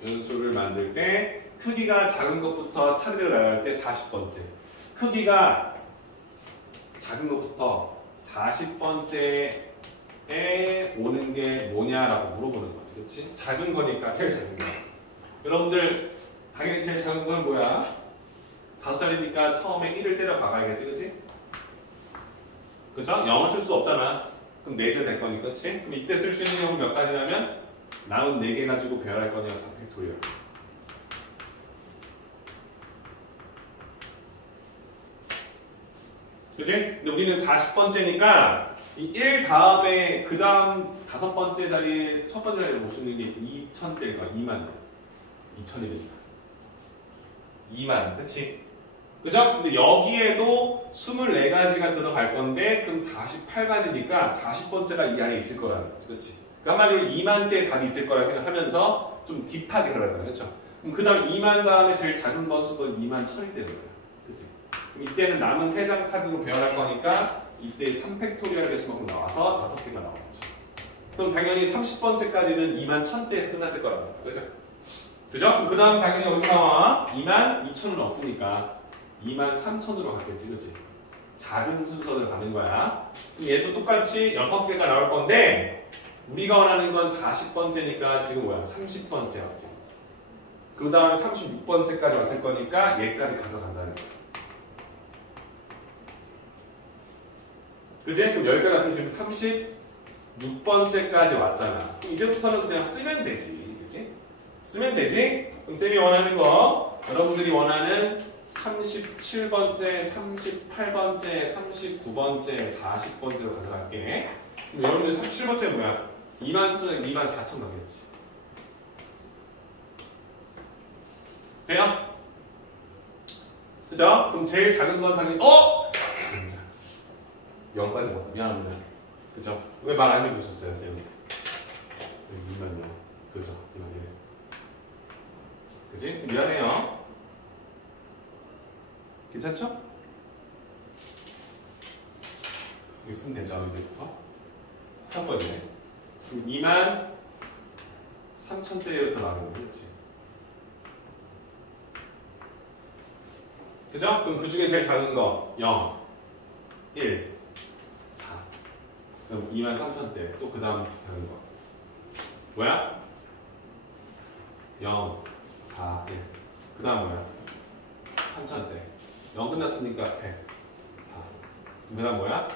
연수를 만들 때 크기가 작은 것부터 차례로 나갈 때 40번째. 크기가 작은 것부터 40번째에 오는 게 뭐냐라고 물어보는 거지. 그렇지? 작은 거니까 제일 작은 거. 여러분들 당연히 제일 작은 건 뭐야? 5살이니까 처음에 1을 때려 박아야겠지, 그치? 그쵸? 0을 쓸 수 없잖아. 그럼 4제 될 거니까, 그치? 그럼 이때 쓸 수 있는 경우 몇 가지냐면 남은 4개 가지고 배열할 거니까 3팩토리얼. 그치? 근데 우리는 40번째니까 이 1 다음에 그 다음 5번째 자리에 첫 번째 자리에 못 쓰는 게 2000대니까 2만. 2000이니까. 2만, 그치? 그죠? 근데 여기에도 24가지가 들어갈 건데 그럼 48가지니까 40번째가 이 안에 있을 거라는 거지. 그치? 그러니까 한마디로 2만 대의 답이 있을 거라 생각하면서 좀 딥하게 들어갈 거야. 그쵸? 그럼 그 다음 2만 다음에 제일 작은 번수가 2만 1000이 되는 거야. 그치? 그럼 이때는 남은 3장 카드로 배열할 거니까 이때 3팩토리얼 개수만큼 나와서 6개가 나오겠죠. 그럼 당연히 30번째까지는 2만 1000대에서 끝났을 거라는 거야. 그죠? 그죠? 그럼 그 다음 당연히 여기서 나와 2만 2000은 없으니까 2만 3000으로 갔겠지, 그치? 작은 순서를 가는 거야. 그럼 얘도 똑같이 6개가 나올 건데 우리가 원하는 건 40번째니까 지금 뭐야? 30번째 왔지. 그 다음에 36번째까지 왔을 거니까 얘까지 가져간다는 거야. 그치? 그럼 여기까지 왔으면 지금 36번째까지 왔잖아. 그럼 이제부터는 그냥 쓰면 되지. 그치? 쓰면 되지? 그럼 쌤이 원하는 거, 여러분들이 원하는 37번째, 38번째, 39번째, 40번째로 가져갈게. 그럼 여러분들 37번째 뭐야? 23,000, 24,000 나겠지. 돼요? 그죠? 그럼 제일 작은 건 당연히 0까지 먹었다. 미안합니다. 그죠? 왜 말 안 해주셨어요, 쌤이? 2만요. 그죠? 2만이네. 그지? 미안해요. 괜찮죠? 여기 쓰면 되죠, 이제부터. 한 번이네. 그럼 2만 3000대에서 나오는 거지. 그죠? 그럼 그 중에 제일 작은 거 0, 1, 4. 그럼 2만 3000대. 또 그 다음 작은 거. 뭐야? 0, 4, 1. 그 다음 뭐야? 3000대. 0 끝났으니까 104. 그 다음 뭐야?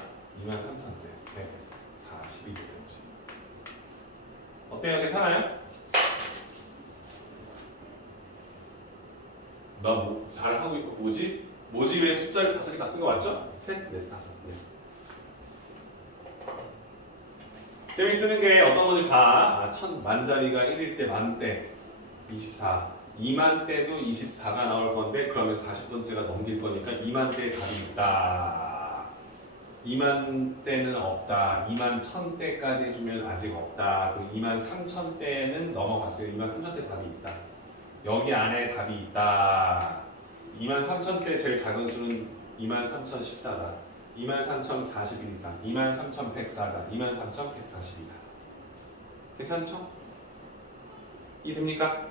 23,000대. 142 되겠지. 어때요? 괜찮아요? 나 뭐 잘하고 있고 뭐지? 뭐지? 왜 숫자를 5개 다 쓴 거 맞죠? 셋, 넷, 다섯. 네. 쌤이 쓰는 게 어떤 건지 봐. 1000만짜리가 1일 때 만대 24. 2만 대도 24가 나올 건데 그러면 40번째가 넘길 거니까 2만 대에 답이 있다. 2만 대는 없다. 2만 1000대까지 해주면 아직 없다. 그리고 2만 3000대는 넘어갔어요. 2만 3000대 답이 있다. 여기 안에 답이 있다. 2만 3000대 제일 작은 수는 2만 3014다. 2만 3041이다. 2만 3104다. 2만 3140이다. 괜찮죠? 이해됩니까?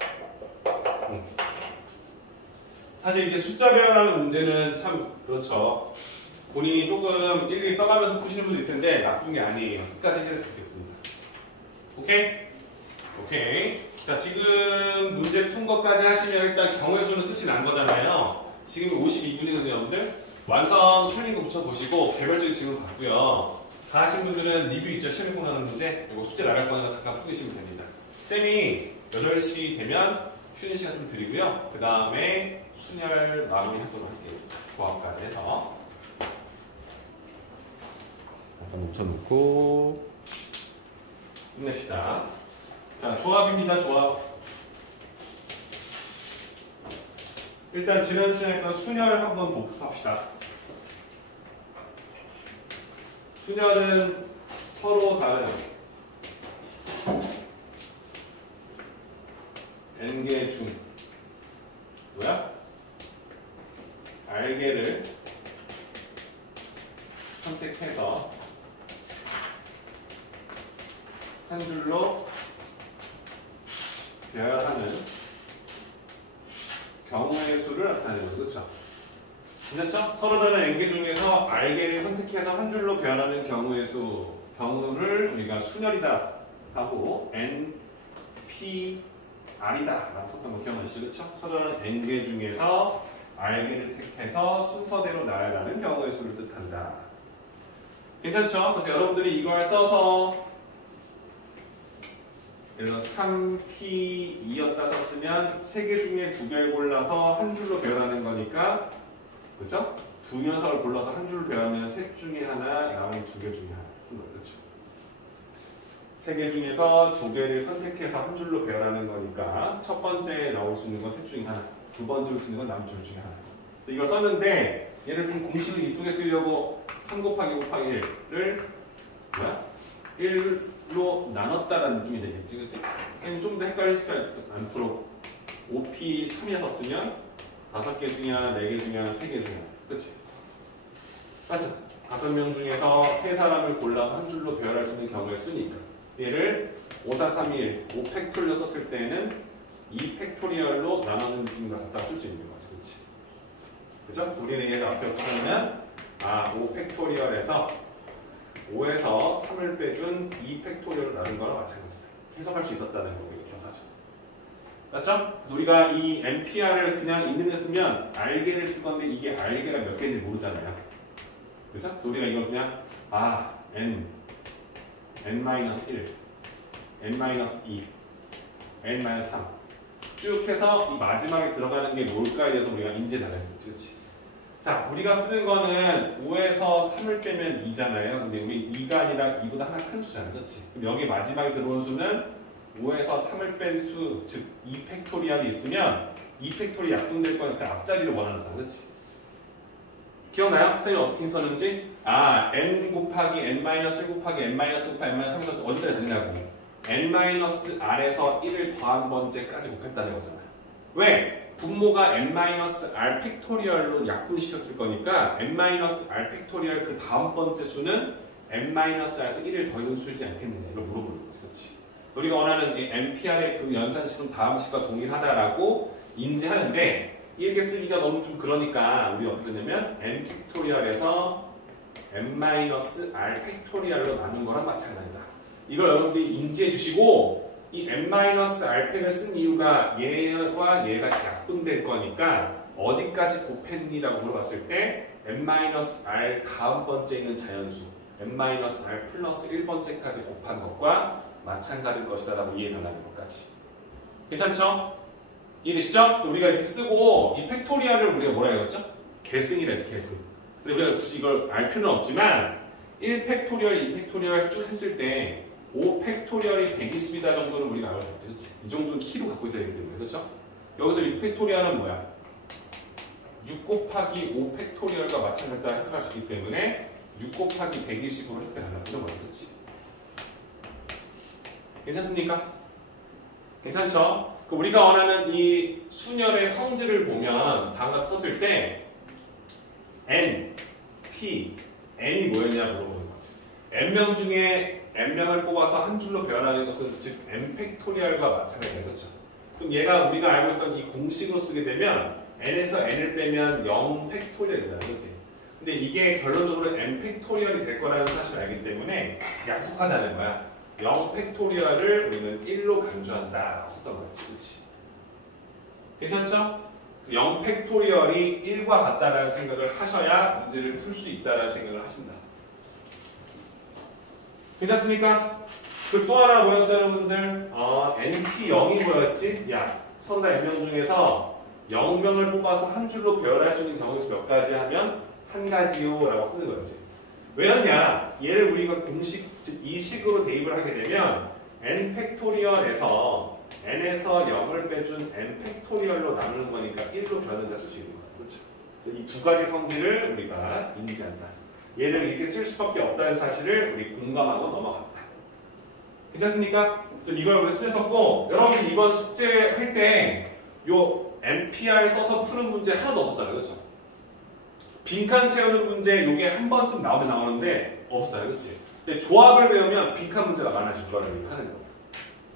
사실 이게 숫자 배열하는 문제는 참 그렇죠. 본인이 조금 일일이 써가면서 푸시는 분도 있을 텐데 나쁜 게 아니에요. 끝까지 해서 보겠습니다. 오케이? 오케이. 자, 지금 문제 푼 것까지 하시면 일단 경우의 수는 끝이 난 거잖아요. 지금 52분이거든요, 여러분들. 완성 틀린 거 붙여보시고 개별적인 질문 받고요. 다 하신 분들은 리뷰 있죠? 시험에 보는 문제. 이거 숙제 나갈 거니까 잠깐 푸시면 됩니다. 쌤이 8시 되면 쉬는 시간 좀 드리고요. 그 다음에 순열 마무리 하도록 할게요. 조합까지 해서. 잠깐 멈춰놓고 끝냅시다. 자, 조합입니다. 조합. 일단 지난 시간에 했던 순열을 한번 복습합시다. 순열은 서로 다른 n개 중 뭐야? r개를 선택해서 한 줄로 배열하는 경우의 수를 나타내는 거죠. 그렇죠? 괜찮죠? 서로 다른 n개 중에서 r개를 선택해서 한 줄로 배열하는 경우의 수, 경우를 우리가 순열이다 하고 np r이다 라고 썼던 거 기억나시죠? 그렇죠? 서로 다른 n개 중에서 r개를 택해서 순서대로 나아가는 경우의 수를 뜻한다. 괜찮죠? 그래서 여러분들이 이걸 써서 예를 들어 3P2였다 썼으면 3개 중에 2개를 골라서 한 줄로 배열하는 거니까 그렇죠? 두 녀석을 골라서 한 줄로 배열하면 셋 중에 하나, 나머지 2개 중에 하나 쓴 거죠. 그렇죠? 3개 중에서 2개를 선택해서 한 줄로 배열하는 거니까 첫 번째 나올 수 있는 건 셋 중에 하나, 두 번째로 쓰는 건 남은 줄 중에 하나. 그래서 이걸 썼는데 얘를 좀 공식을 이쁘게 쓰려고 3 곱하기 곱하기 1을 뭐야? 1로 나눴다라는 느낌이 되겠지, 그치? 선생님 좀 더 헷갈리지 않도록 5P 3이라 썼으면 5개 중에 하나, 4개 중에 하나, 3개 중에 하나, 그치? 맞죠? 5명 중에서 3사람을 골라서 한 줄로 배열할 수 있는 경우의 수니까 얘를 5, 4, 3, 1, 5 팩토리얼 썼을 때는 2 팩토리얼로 나누는 느낌과 같다 쓸 수 있는 거지, 그치? 그죠? 우리는 얘를 어떻게 쓰냐면 5 팩토리얼에서 5에서 3을 빼준 2 팩토리얼로 나눈 거랑 마찬가지다. 해석할 수 있었다는 거 이렇게 기억하죠. 맞죠? 그래서 우리가 이 NPR을 그냥 있는 데 쓰면 R개를 쓸 건데 이게 R개가 몇 개인지 모르잖아요. 그죠? 그래서 우리가 이걸 그냥 N, N-1, N-2, N-3 쭉 해서 이 마지막에 들어가는 게 뭘까에 대해서 우리가 인지 나갔었지. 그렇지? 자, 우리가 쓰는 거는 5에서 3을 빼면 2잖아요. 근데 우리 2가 아니라 2보다 하나 큰 수잖아. 그렇지? 그럼 여기 마지막에 들어온 수는 5에서 3을 뺀 수, 즉 2 팩토리얼이 있으면 2 팩토리얼이 약분될 거니까 그 앞자리를 원하는 거잖아. 그렇지? 기억나요? 선생님이 어떻게 썼는지? n 곱하기 n-1 곱하기 n-1 곱하기 n-3에서 어디까지 되느냐고. n-r에서 1을 더한 번째까지 곱했다는 거잖아. 왜? 분모가 n-r 팩토리얼로 약분시켰을 거니까 n-r 팩토리얼 그 다음 번째 수는 n-r에서 1을 더해준 수이지 않겠느냐 이걸 물어보는 거지. 그렇지? 우리가 원하는 이 NPR의 그 연산식은 다음 식과 동일하다라고 인지하는데 이렇게 쓰기가 너무 좀 그러니까 우리 어떻게 되냐면 n 팩토리얼에서 n-r 팩토리얼로 나눈 거랑 마찬가지다. 이걸 여러분들이 인지해 주시고 이 n-r팩을 쓴 이유가 얘와 얘가 약분될 거니까 어디까지 곱했니라고 물어봤을 때 n-r 다음 번째 있는 자연수 n-r 플러스 1번째까지 곱한 것과 마찬가지일 것이다 라고 이해해달라는 것까지. 괜찮죠? 이해되시죠? 우리가 이렇게 쓰고 이 팩토리얼을 우리가 뭐라 해봤죠? 계승이라 했지, 계승. 근데 우리가 굳이 이걸 알 필요는 없지만 1팩토리얼, 2팩토리얼 쭉 했을 때 5팩토리얼이 120이다 정도는 우리가 알아야 되지, 그렇지? 이 정도는 키로 갖고 있어야 되기 때문에, 그렇죠? 여기서 6팩토리얼은 뭐야? 6 곱하기 5팩토리얼과 마찬가지다 해석할 수 있기 때문에 6 곱하기 120으로 해석해달라고 이런 거지, 그렇지? 괜찮습니까? 괜찮죠? 우리가 원하는 이 순열의 성질을 보면 다음과 썼을 때 n, p, n이 뭐였냐 물어보는 거지. n명 중에 n명을 뽑아서 한 줄로 배열하는 것은 즉 n팩토리얼과 마찬가지예요. 그렇죠? 그럼 얘가 우리가 알고 있던 이 공식으로 쓰게 되면 n에서 n을 빼면 0팩토리얼이잖아요. 그렇지? 근데 이게 결론적으로 n팩토리얼이 될 거라는 사실을 알기 때문에 약속하자는 거야. 0팩토리얼을 우리는 1로 강조한다. 썼던 거였지. 그렇지? 괜찮죠? 0팩토리얼이 1과 같다라는 생각을 하셔야 문제를 풀 수 있다라는 생각을 하신다. 괜찮습니까? 그리고 또 하나 뭐였죠, 여러분들? NP0이 뭐였지? 야, 선다 n명 중에서 0명을 뽑아서 한 줄로 배열할 수 있는 경우에서 몇 가지 하면 한 가지요 라고 쓰는 거였지. 왜냐면 얘를 우리가 공식, 즉 이 식으로 대입을 하게 되면 n팩토리얼에서 n에서 0을 빼준 n팩토리얼로 나누는 거니까 1로 변한다 쓸 수 있는 거죠. 그렇죠? 이 두 가지 성질을 우리가 인지한다. 얘를 이렇게 쓸 수밖에 없다는 사실을 우리 공감하고 넘어간다. 괜찮습니까? 이걸 우리 쓰셨고, 여러분 이번 숙제 할 때 요 NPR 써서 푸는 문제 하나도 없었잖아요. 그렇죠? 빈칸 채우는 문제 요게 한 번쯤 나오면 나오는데 없었잖아요. 그렇지? 근데 조합을 배우면 빈칸 문제가 많아질 거라는 하는 거.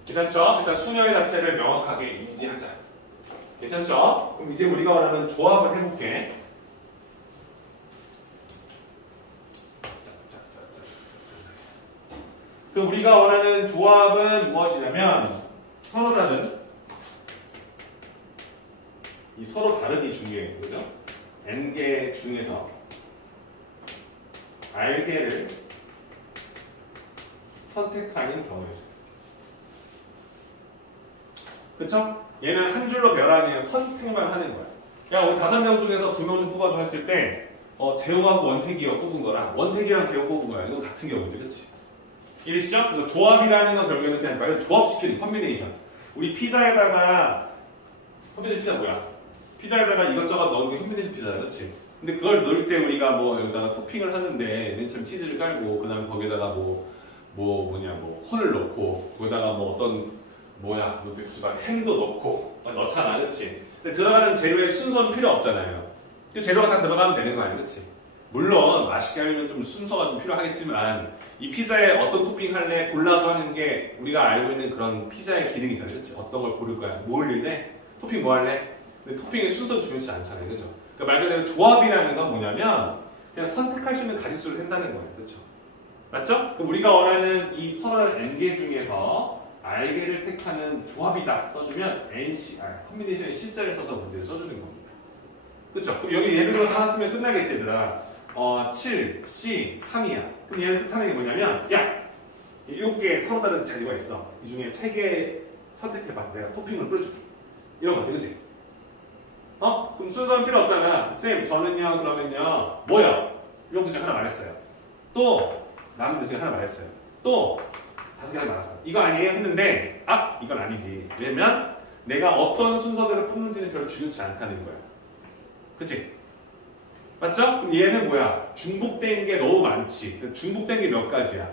괜찮죠? 일단 순열 자체를 명확하게 인지하자. 괜찮죠? 그럼 이제 우리가 원하는 조합을 해볼게. 그럼 우리가 원하는 조합은 무엇이냐면 서로 다른 이 서로 다르기 중요해요. 그죠? n개 중에서 r개를 선택하는 경우에서. 그쵸? 얘는 한 줄로 배열하는 선택만 하는 거야. 야, 우리 5명 중에서 2명 좀 뽑아줘 했을 때 재호하고 원택이어 뽑은 거랑 원택이랑 재호 뽑은 거야. 이거 같은 경우지, 그치? 이해되시죠? 그래서 조합이라는 건 결국에는 그냥 말로 조합시키는 컨비네이션. 우리 피자에다가 컨비네이션 피자 뭐야? 피자에다가 이것저것 넣은 게 컨비네이션 피자야, 그치? 근데 그걸 넣을 때 우리가 뭐 여기다가 토핑을 하는데 맨 처음 치즈를 깔고 그 다음에 거기다가 콘을 넣고 거기다가 뭐 어떤 햄도 넣고 넣잖아, 그치? 근데 들어가는 재료의 순서는 필요 없잖아요. 재료가 다 들어가면 되는 거 아니야, 그치? 물론 맛있게 하려면 좀 순서가 좀 필요하겠지만 이 피자에 어떤 토핑 할래 골라서 하는 게 우리가 알고 있는 그런 피자의 기능이잖아, 그치? 어떤 걸 고를 거야? 뭐 올릴래? 토핑 뭐 할래? 근데 토핑의 순서 중요치 않잖아요, 그죠? 그러니까 말 그대로 조합이라는 건 뭐냐면 그냥 선택할 수 있는 가짓수를 센다는 거예요, 그렇죠? 맞죠? 그럼 우리가 원하는 이 선언 n개 중에서 r개를 택하는 조합이다 써주면 ncr 컨비네이션의 C자를 써서 문제를 써주는 겁니다. 그렇죠? 그럼 여기 예를 들어서 하나 쓰면 끝나겠지, 얘들아. 7, C, 3이야. 그럼 얘는 뜻하는 게 뭐냐면 야! 7개 서로 다른 자료가 있어. 이 중에 3개 선택해봐. 내가 토핑을 뿌려줄게. 이런 거지, 그치? 그럼 순서는 필요 없잖아. 쌤, 저는요, 그러면요, 뭐요? 이런 거 중에 하나 말했어요. 또, 남은 것 중에 하나 말했어요. 또, 5개 하나 말했어. 이거 아니에요? 했는데, 이건 아니지. 왜냐면, 내가 어떤 순서대로 뽑는지는 별로 중요치 않다는 거야. 그치? 맞죠? 그럼 얘는 뭐야? 중복된 게 너무 많지. 중복된 게 몇 가지야?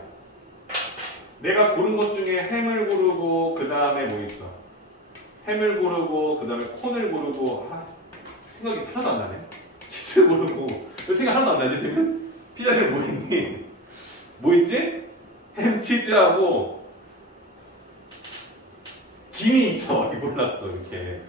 내가 고른 것 중에 햄을 고르고, 그 다음에 뭐 있어? 햄을 고르고, 그 다음에 콘을 고르고, 생각이 하나도 안 나네. 치즈 고르고, 생각 하나도 안 나지, 지금? 피자를 뭐 있니? 뭐 있지? 햄, 치즈하고, 김이 있어. 이렇게 몰랐어, 이렇게.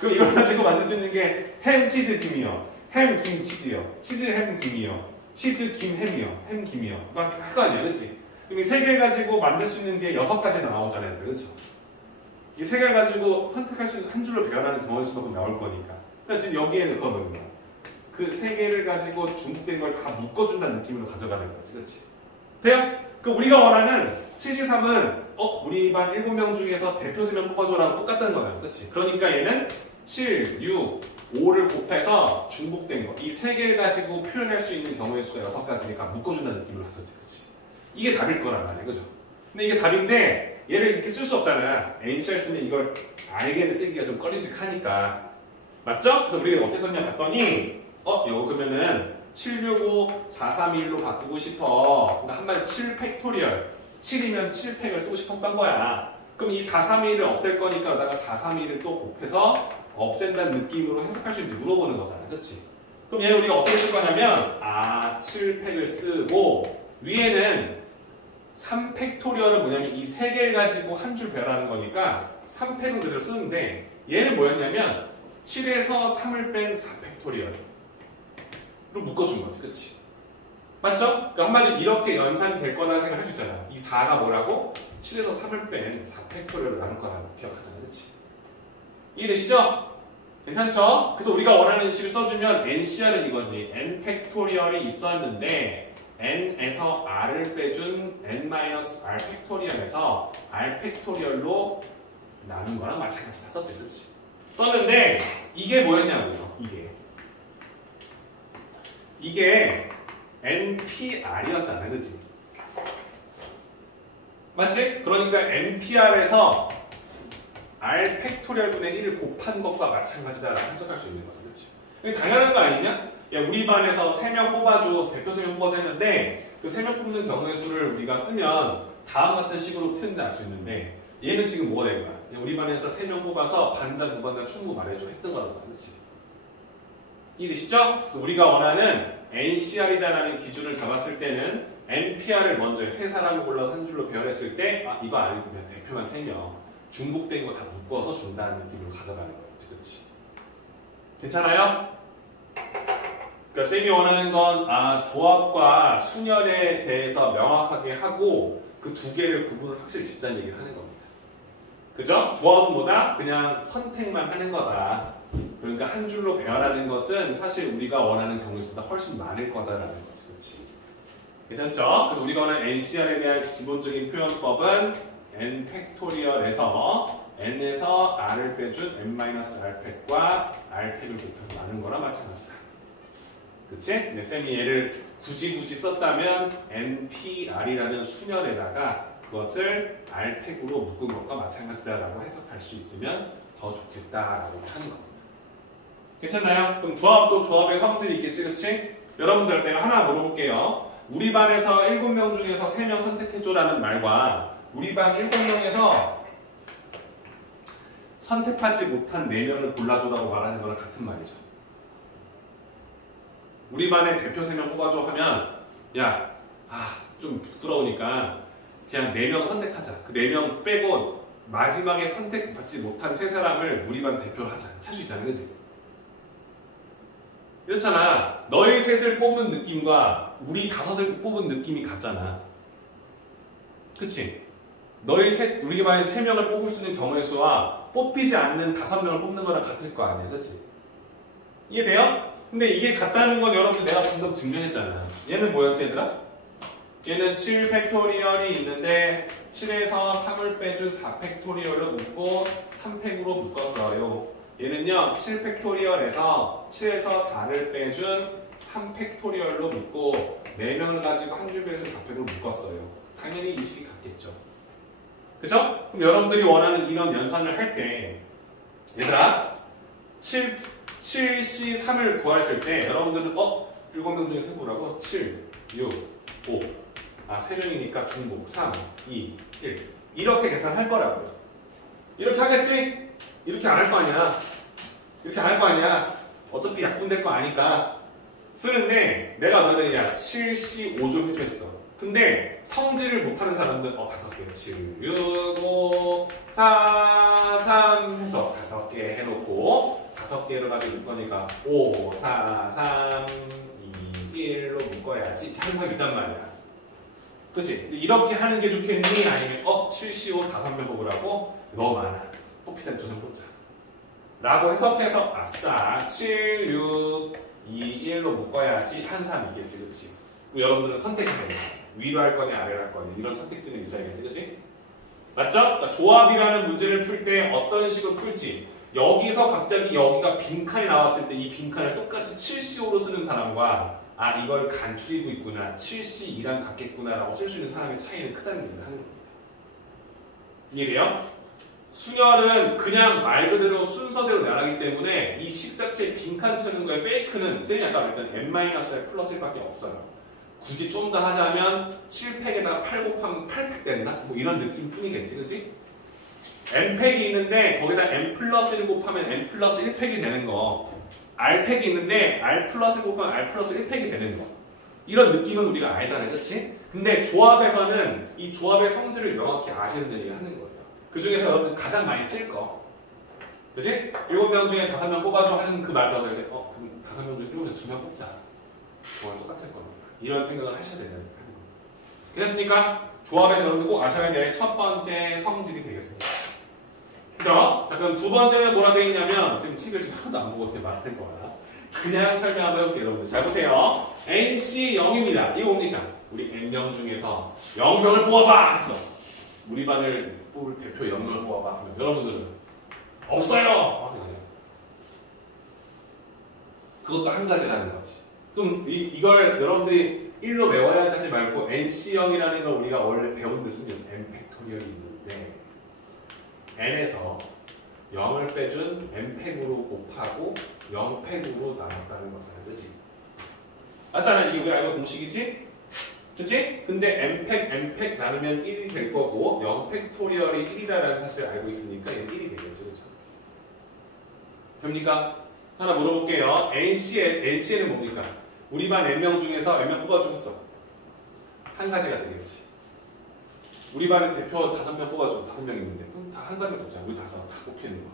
그럼 이걸 가지고 만들 수 있는 게 햄, 치즈, 김이요. 햄, 김, 치즈요. 치즈, 햄, 김이요. 치즈, 김, 햄이요. 햄, 김이요. 그거 아니야, 그치? 그럼 이 세 개를 가지고 만들 수 있는 게 6가지 나오잖아요. 그렇죠? 이 세 개를 가지고 선택할 수 있는 한 줄로 배열하는 경우의 수가 나올 거니까. 그러니까 지금 여기에는 그거거든요. 그 세 개를 가지고 중복된 걸 다 묶어준다는 느낌으로 가져가는 거지. 그렇지? 돼요? 그 우리가 원하는 73은 우리 반 7명 중에서 대표 3명 뽑아줘랑 똑같다는 거예요. 그렇지? 그러니까 얘는 7, 6, 5를 곱해서 중복된 거. 이 세 개를 가지고 표현할 수 있는 경우의 수가 6가지니까 묶어준다는 느낌으로 했었지. 그렇지? 이게 답일 거란 말이야. 그죠? 근데 이게 답인데 얘를 이렇게 쓸 수 없잖아. NCR 쓰면 이걸 알게는 쓰기가 좀 꺼림직하니까. 맞죠? 그래서 우리가 어떻게 썼냐 봤더니 이거 그러면은 765, 431로 바꾸고 싶어. 그러니까 한마디로 7 팩토리얼. 7이면 7팩을 쓰고 싶었던 거야. 그럼 이 431을 없앨 거니까 여기다가 431을 또 곱해서 없앤다는 느낌으로 해석할 수 있는지 물어보는 거잖아. 그렇지? 그럼 얘는 우리가 어떻게 쓸 거냐면 7팩을 쓰고 위에는 3팩토리얼은 뭐냐면 이 세 개를 가지고 한 줄 배열하는 거니까 3팩은 그대로 쓰는데 얘는 뭐였냐면 7에서 3을 뺀 4팩토리얼로 묶어준 거지. 그치? 맞죠? 그러니까 한마디로 이렇게 연산이 될 거라고 생각할 수 있잖아. 이 4가 뭐라고? 7에서 3을 뺀 4팩토리얼로 나눌 거라고 기억하잖아. 그치? 이해되시죠? 괜찮죠? 그래서 우리가 원하는 식을 써주면 NCR은 이거지. N 팩토리얼이 있었는데 n에서 r을 빼준 n-r 팩토리얼에서 r 팩토리얼로 나눈 거랑 마찬가지다. 썼지, 그렇지? 썼는데 이게 뭐였냐고요? 이게 npr이었잖아, 그렇지? 맞지? 그러니까 npr에서 r 팩토리얼분의 1을 곱한 것과 마찬가지다라고 해석할 수 있는 거야, 그렇지? 이게 당연한 거 아니냐? 야, 우리 반에서 3명 뽑아줘, 대표 3명 뽑아줘 했는데 그 3명 뽑는 경우의 수를 우리가 쓰면 다음 같은 식으로 표현을 할 수 있는데 얘는 지금 뭐가 된 거야? 우리 반에서 3명 뽑아서 반자, 두 반자 충분 말해줘 했던 거란 거야, 그렇지? 이해되시죠? 그래서 우리가 원하는 NCR이다라는 기준을 잡았을 때는 NPR을 먼저 해. 세 사람을 골라서 한 줄로 배열했을 때 이거 아니고 그냥 대표만 3명 중복된 거 다 묶어서 준다는 느낌으로 가져가는 거지, 그렇지? 괜찮아요? 그러니까 쌤이 원하는 건 조합과 순열에 대해서 명확하게 하고 그 두 개를 구분을 확실히 짓자는 얘기를 하는 겁니다. 그죠? 조합은 뭐다? 그냥 선택만 하는 거다. 그러니까 한 줄로 배열하는 것은 사실 우리가 원하는 경우의 수보다 훨씬 많을 거다라는 거지. 그렇지? 괜찮죠? 그래서 우리가 원하는 NCR에 대한 기본적인 표현법은 n 팩토리얼에서 n에서 r을 빼준 n-r 팩과 r 팩을 곱해서 나눈 거랑 마찬가지다. 그치? 네, 쌤이 얘를 굳이 썼다면 npr이라는 수열에다가 그것을 r팩으로 묶은 것과 마찬가지다라고 해석할 수 있으면 더 좋겠다라고 하는 겁니다. 괜찮나요? 그럼 조합도 조합의 성질이 있겠지, 그치? 여러분들 내가 하나 물어볼게요. 우리 반에서 7명 중에서 3명 선택해줘라는 말과 우리 반 7명에서 선택하지 못한 4명을 골라줘라고 말하는 거랑 같은 말이죠. 우리 반에 대표 3명 뽑아줘 하면 좀 부끄러우니까 그냥 4명 선택하자. 그 4명 빼고 마지막에 선택받지 못한 3사람을 우리 반 대표로 하자. 할 수 있잖아, 그치? 이렇잖아. 너희 셋을 뽑는 느낌과 우리 5을 뽑은 느낌이 같잖아. 그치? 너희 셋, 우리 반에 3명을 뽑을 수 있는 경우의 수와 뽑히지 않는 5명을 뽑는 거랑 같을 거 아니야, 그치? 이해돼요? 근데 이게 같다는 건 여러분 내가 방금 증명했잖아. 얘는 뭐였지, 얘들아? 얘는 7 팩토리얼이 있는데 7에서 3을 빼준 4 팩토리얼로 묶고 3팩으로 묶었어요. 얘는요 7 팩토리얼에서 7에서 4를 빼준 3 팩토리얼로 묶고 4명을 가지고 한 줄 빼준 4팩으로 묶었어요. 당연히 이 식이 같겠죠. 그죠? 그럼 여러분들이 원하는 이런 연산을 할 때 얘들아 7C3을 구했을 때 여러분들은 7명 중에 세보라고 7, 6, 5 3명이니까 중복 3, 2, 1 이렇게 계산할 거라고요. 이렇게 하겠지? 이렇게 안 할 거 아니야. 이렇게 안 할 거 아니야. 어차피 약분될 거 아니까 쓰는데 내가 너희들이야 7C5좀 해줘 했어. 근데 성질을 못하는 사람들 5개 7, 6, 5, 4, 3 해서 5개 해놓고 5개로 가지고 묶으니까 5, 4, 3, 2, 1로 묶어야지 이렇게 하는 사람이 있단 말이야. 그치? 이렇게 하는 게 좋겠니? 아니면 7CO 5명 뽑으라고? 너무 많아. 뽑히다 2명 뽑자. 라고 해석해서 아싸 7, 6, 2, 1로 묶어야지 한 사람 있겠지. 그치? 그럼 여러분들은 선택이 되는 거야. 위로 할 거냐 아래로 할 거냐 이런 선택지는 있어야겠지. 그치? 맞죠? 그러니까 조합이라는 문제를 풀 때 어떤 식으로 풀지 여기서 갑자기 여기가 빈칸이 나왔을 때 이 빈칸을 똑같이 7CO로 쓰는 사람과 이걸 간추리고 있구나 7C2랑 같겠구나 라고 쓸 수 있는 사람의 차이는 크다는 얘기를 하는 겁니다. 이해돼요? 순열은 그냥 말 그대로 순서대로 나가기 때문에 이 식 자체에 빈칸 채우는 거에 페이크는 쌤이 아까 말했던 n-r 플러스 1밖에 없어요. 굳이 좀 더 하자면 7팩에다가 8 곱하면 8팩 된다? 뭐 이런 느낌 뿐이겠지, 그치? n팩이 있는데 거기다 n 플러스 1 곱하면 n 플러스 1팩이 되는 거 r팩이 있는데 r 플러스 1 곱하면 r 플러스 1팩이 되는 거 이런 느낌은 우리가 알잖아요, 그치? 근데 조합에서는 이 조합의 성질을 명확히 아셔야 된다는 얘기를 하는 거예요. 그 중에서 여러분 가장 많이 쓸 거 그치? 7명 중에 5명 뽑아줘 하는 그 말도 하는데 그럼 5명 중에 7명 중에 2명 뽑자 그건 똑같을 겁니다. 이런 생각을 하셔야 된다는 거예요. 그랬으니까 조합에서 여러분들 꼭 아셔야 될 첫 번째 성질이 되겠습니다. 그죠? 자 그럼 두 번째는 뭐라 되어 있냐면 지금 책을 지금 하나도 안 보고 이렇게 말하는 거야. 그냥 설명 한번 해볼게요. 여러분들 잘 보세요. NC 0입니다. 이거 뭡니까? 우리 N명 중에서 0명을 뽑아봐! 했어. 우리 반을 뽑을 대표 0명을 뽑아봐 하면 여러분들은 없어요! 그것도 한 가지라는 거지. 그럼 이걸 여러분들이 1로 외워야 하지 말고 NC0이라는 걸 우리가 원래 배운 데 쓰면 N 팩토리얼이 있는데 n에서 0을 빼준 n팩으로 곱하고 0팩으로 나눴다는 것을 알지? 맞잖아. 이게 우리가 알고 공식이지? 그치? 근데 n팩 나누면 1이 될 거고 0팩토리얼이 1이다라는 사실을 알고 있으니까 얘는 1이 되겠죠. 그쵸? 됩니까? 하나 물어볼게요. NCN은 뭡니까? 우리 반 n명 중에서 n명 뽑아주셨어. 한 가지가 되겠지. 우리 반에 대표 5명 뽑아줘. 5명 있는데 그럼 다 한 가지가 없잖아. 우리 5, 다 뽑히는 거.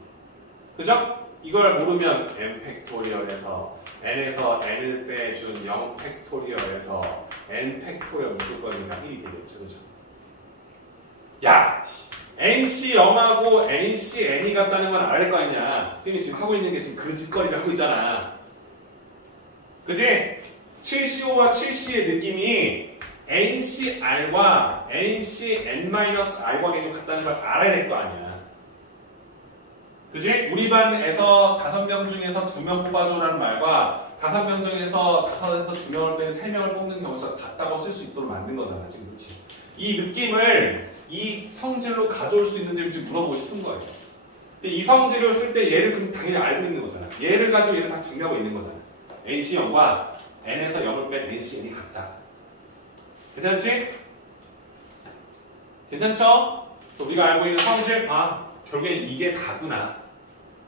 그죠? 이걸 모르면 n 팩토리얼에서 n에서 n을 빼준 0 팩토리얼에서 n 팩토리얼 묶을 거니까 1이 되겠죠. 그죠? 야! NC 0하고 NC n이 같다는 건 알 거 아니냐. 쌤이 지금 하고 있는 게 지금 그 짓거리를 하고 있잖아. 그지? 7CO 와 7C의 느낌이 NCR과 NCN-R과 같다는 걸 알아야 될 거 아니야. 그지? 우리 반에서 5명 중에서 2명 뽑아줘라는 말과 5명 중에서 5에서 2명을 뺀 3명을 뽑는 경우에서 같다고 쓸 수 있도록 만든 거잖아. 지금 그치? 이 느낌을 이 성질로 가져올 수 있는지를 지금 물어보고 싶은 거예요. 이 성질을 쓸 때 얘를 그럼 당연히 알고 있는 거잖아. 얘를 가지고 얘를 다 증명하고 있는 거잖아. NC0과 N에서 0을 뺀 NCN이 같다. 괜찮지? 괜찮죠? 우리가 알고 있는 성질, 결국엔 이게 다구나.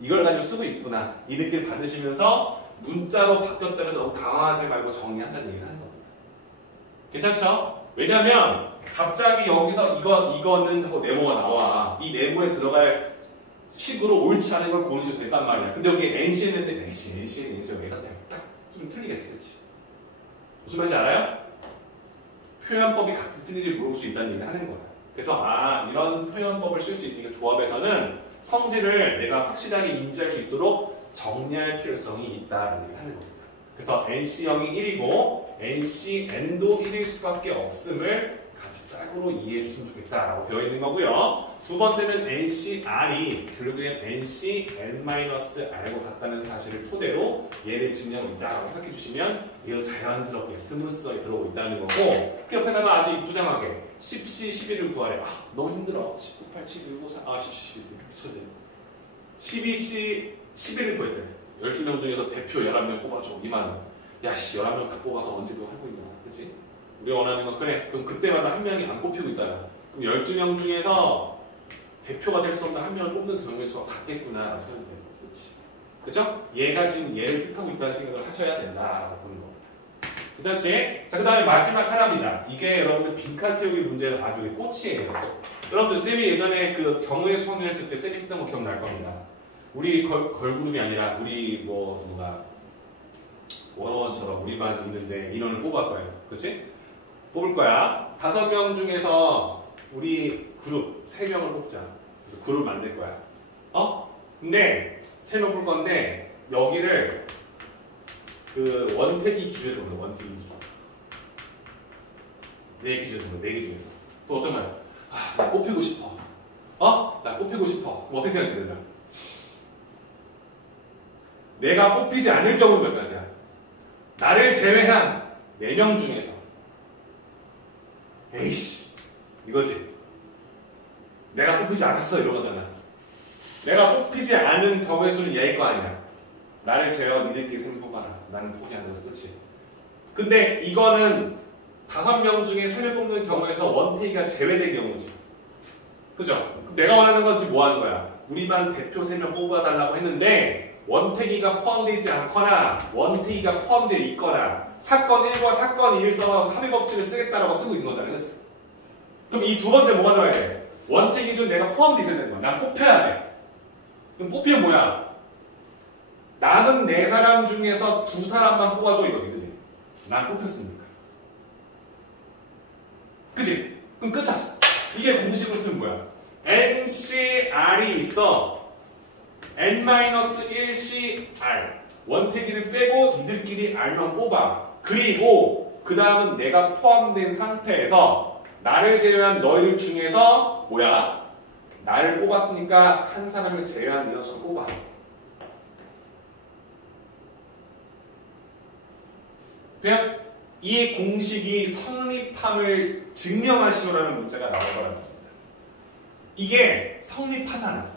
이걸 가지고 쓰고 있구나. 이 느낌 받으시면서 문자로 바뀌었다면 너무 당황하지 말고 정리하자는 얘기를 하는 겁니다. 괜찮죠? 왜냐면 갑자기 여기서 이거는 하고 네모가 나와. 이 네모에 들어갈 식으로 옳지 않은 걸 고르셔도 된단 말이야. 근데 여기 NCN인데 NCN이 왜 같아? 딱 쓰면 틀리겠지, 그치? 무슨 말인지 알아요? 표현법이 같은 틀린지 물어볼 수 있다는 얘기를 하는 거야. 그래서 이런 표현법을 쓸 수 있으니까 조합에서는 성질을 내가 확실하게 인지할 수 있도록 정리할 필요성이 있다는 얘기를 하는 겁니다. 그래서 NC0이 1이고 NCN도 1일 수밖에 없음을 같이 짝으로 이해해 줬으면 좋겠다라고 되어 있는 거고요. 두 번째는 NCR이 결국엔 NCN-R과 같다는 사실을 토대로 얘를 증명하고 있다라고 해석해 주시면 이거 자연스럽게 스무스하게 들어오고 있다는 거고 그 옆에다가 아주 이쁘장하게 10C, 11을 구하래. 너무 힘들어. 19, 8, 7, 1, 5, 4, 10, 11 미쳐야 12C, 11을 구했대. 12명 중에서 대표 11명 뽑아줘. 2만원. 야씨 11명 다 뽑아서 언제 그거 하고 있냐. 그치? 우리가 원하는 건 그래. 그럼 그때마다 한 명이 안 뽑히고 있잖아. 그럼 12명 중에서 대표가 될 수 없는 한 명을 뽑는 경우의 수가 같겠구나 생각이 되는 거지. 그치? 그죠? 얘가 지금 얘를 뜻하고 있다는 생각을 하셔야 된다라고 보는 겁니다. 괜찮지? 자, 그 다음에 마지막 하나입니다. 이게 여러분들 빈칸 채우기 문제는 아주 꽃이에요. 여러분들 쌤이 예전에 그 경우의 수학을 했을 때 쌤이 했던 거 기억날 겁니다. 우리 걸그룹이 아니라 우리 뭔가 원어원처럼 우리 반 있는데 인원을 뽑을 거예요. 그치? 뽑을 거야. 5명 중에서 우리 그룹 3명을 뽑자. 그래서 그룹 만들 거야. 근데 3명 뽑을 건데 여기를 그 원택이 기준으로 보는 거야. 원택이 기준. 내 기준으로 4개 중에서. 또 어떤 거야? 나 뽑히고 싶어. 나 뽑히고 싶어. 어떻게 생각해, 내가? 내가 뽑히지 않을 경우 몇 가지야? 나를 제외한 4명 중에서. 에이씨, 이거지. 내가 뽑히지 않았어, 이런 거잖아. 내가 뽑히지 않은 경우의 수는 얘일 거 아니야. 나를 제외하고 니들끼리 생각 뽑아라. 나는 포기하는 거지, 그치? 근데 이거는 5명 중에 3명 뽑는 경우에서 원테이가 제외된 경우지. 그죠? 내가 원하는 건 지금 뭐 하는 거야? 우리 반 대표 3명 뽑아달라고 했는데 원태기가 포함되지 않거나 원태기가 포함되어 있거나 사건 1과 사건 2를 써서 합의 법칙을 쓰겠다라고 쓰고 있는 거잖아요. 그치? 그럼 이 두 번째 뭐가 들어야 돼? 원태기 중 내가 포함되어 있어야 되는 거야. 난 뽑혀야 돼. 그럼 뽑히면 뭐야? 남은 4사람 중에서 2사람만 뽑아줘 이거지. 그치? 난 뽑혔으니까. 그치? 그럼 끝이야. 이게 공식으로 쓰면 뭐야? NCR이 있어. N-1CR. 원태기를 빼고 니들끼리 R만 뽑아. 그리고 그 다음은 내가 포함된 상태에서 나를 제외한 너희들 중에서 뭐야? 나를 뽑았으니까 한 사람을 제외한 녀석을 뽑아. 그냥 이 공식이 성립함을 증명하시오라는 문제가 나올 거라는 겁니다. 이게 성립하잖아.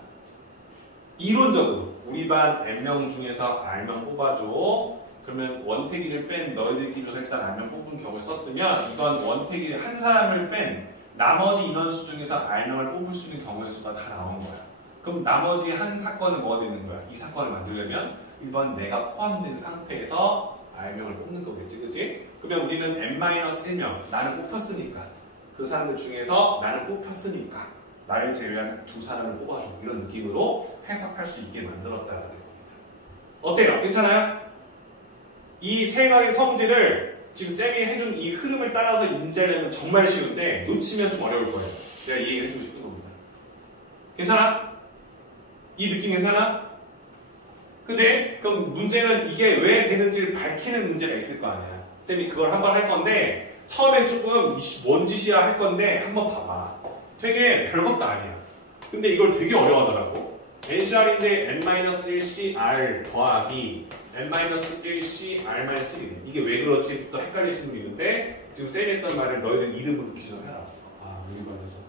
이론적으로 우리 반 N명 중에서 R명 뽑아줘. 그러면 원태기를 뺀 너희들끼리서 일단 R명 뽑은 경우를 썼으면 이건 원태기를 한 사람을 뺀 나머지 인원수 중에서 R명을 뽑을 수 있는 경우의 수가 다 나오는 거야. 그럼 나머지 한 사건은 뭐가 되는 거야? 이 사건을 만들려면 1번 내가 포함된 상태에서 R명을 뽑는 거겠지, 그치? 그러면 우리는 N-1명, 나는 뽑혔으니까 그 사람들 중에서 나는 뽑혔으니까 나를 제외한 2사람을 뽑아줘. 이런 느낌으로 해석할 수 있게 만들었다는 겁니다. 어때요? 괜찮아요? 이 세 가지 성질을 지금 쌤이 해준 이 흐름을 따라서 인지하려면 정말 쉬운데 놓치면 좀 어려울 거예요. 내가 이 얘기를 해주고 싶은 겁니다. 괜찮아? 이 느낌 괜찮아? 그치? 그럼 문제는 이게 왜 되는지를 밝히는 문제가 있을 거 아니야. 쌤이 그걸 한번 할 건데 처음엔 조금 뭔 짓이야 할 건데 한번 봐봐. 되게 별것도 아니야. 근데 이걸 되게 어려워하더라고. NCR인데 N-1CR 더하기 N-1CR-1 이게 왜 그렇지? 또 헷갈리시는 분 있는데 지금 쌤이 했던 말을 너희들 이름으로 기준을 해라. 우리 반에서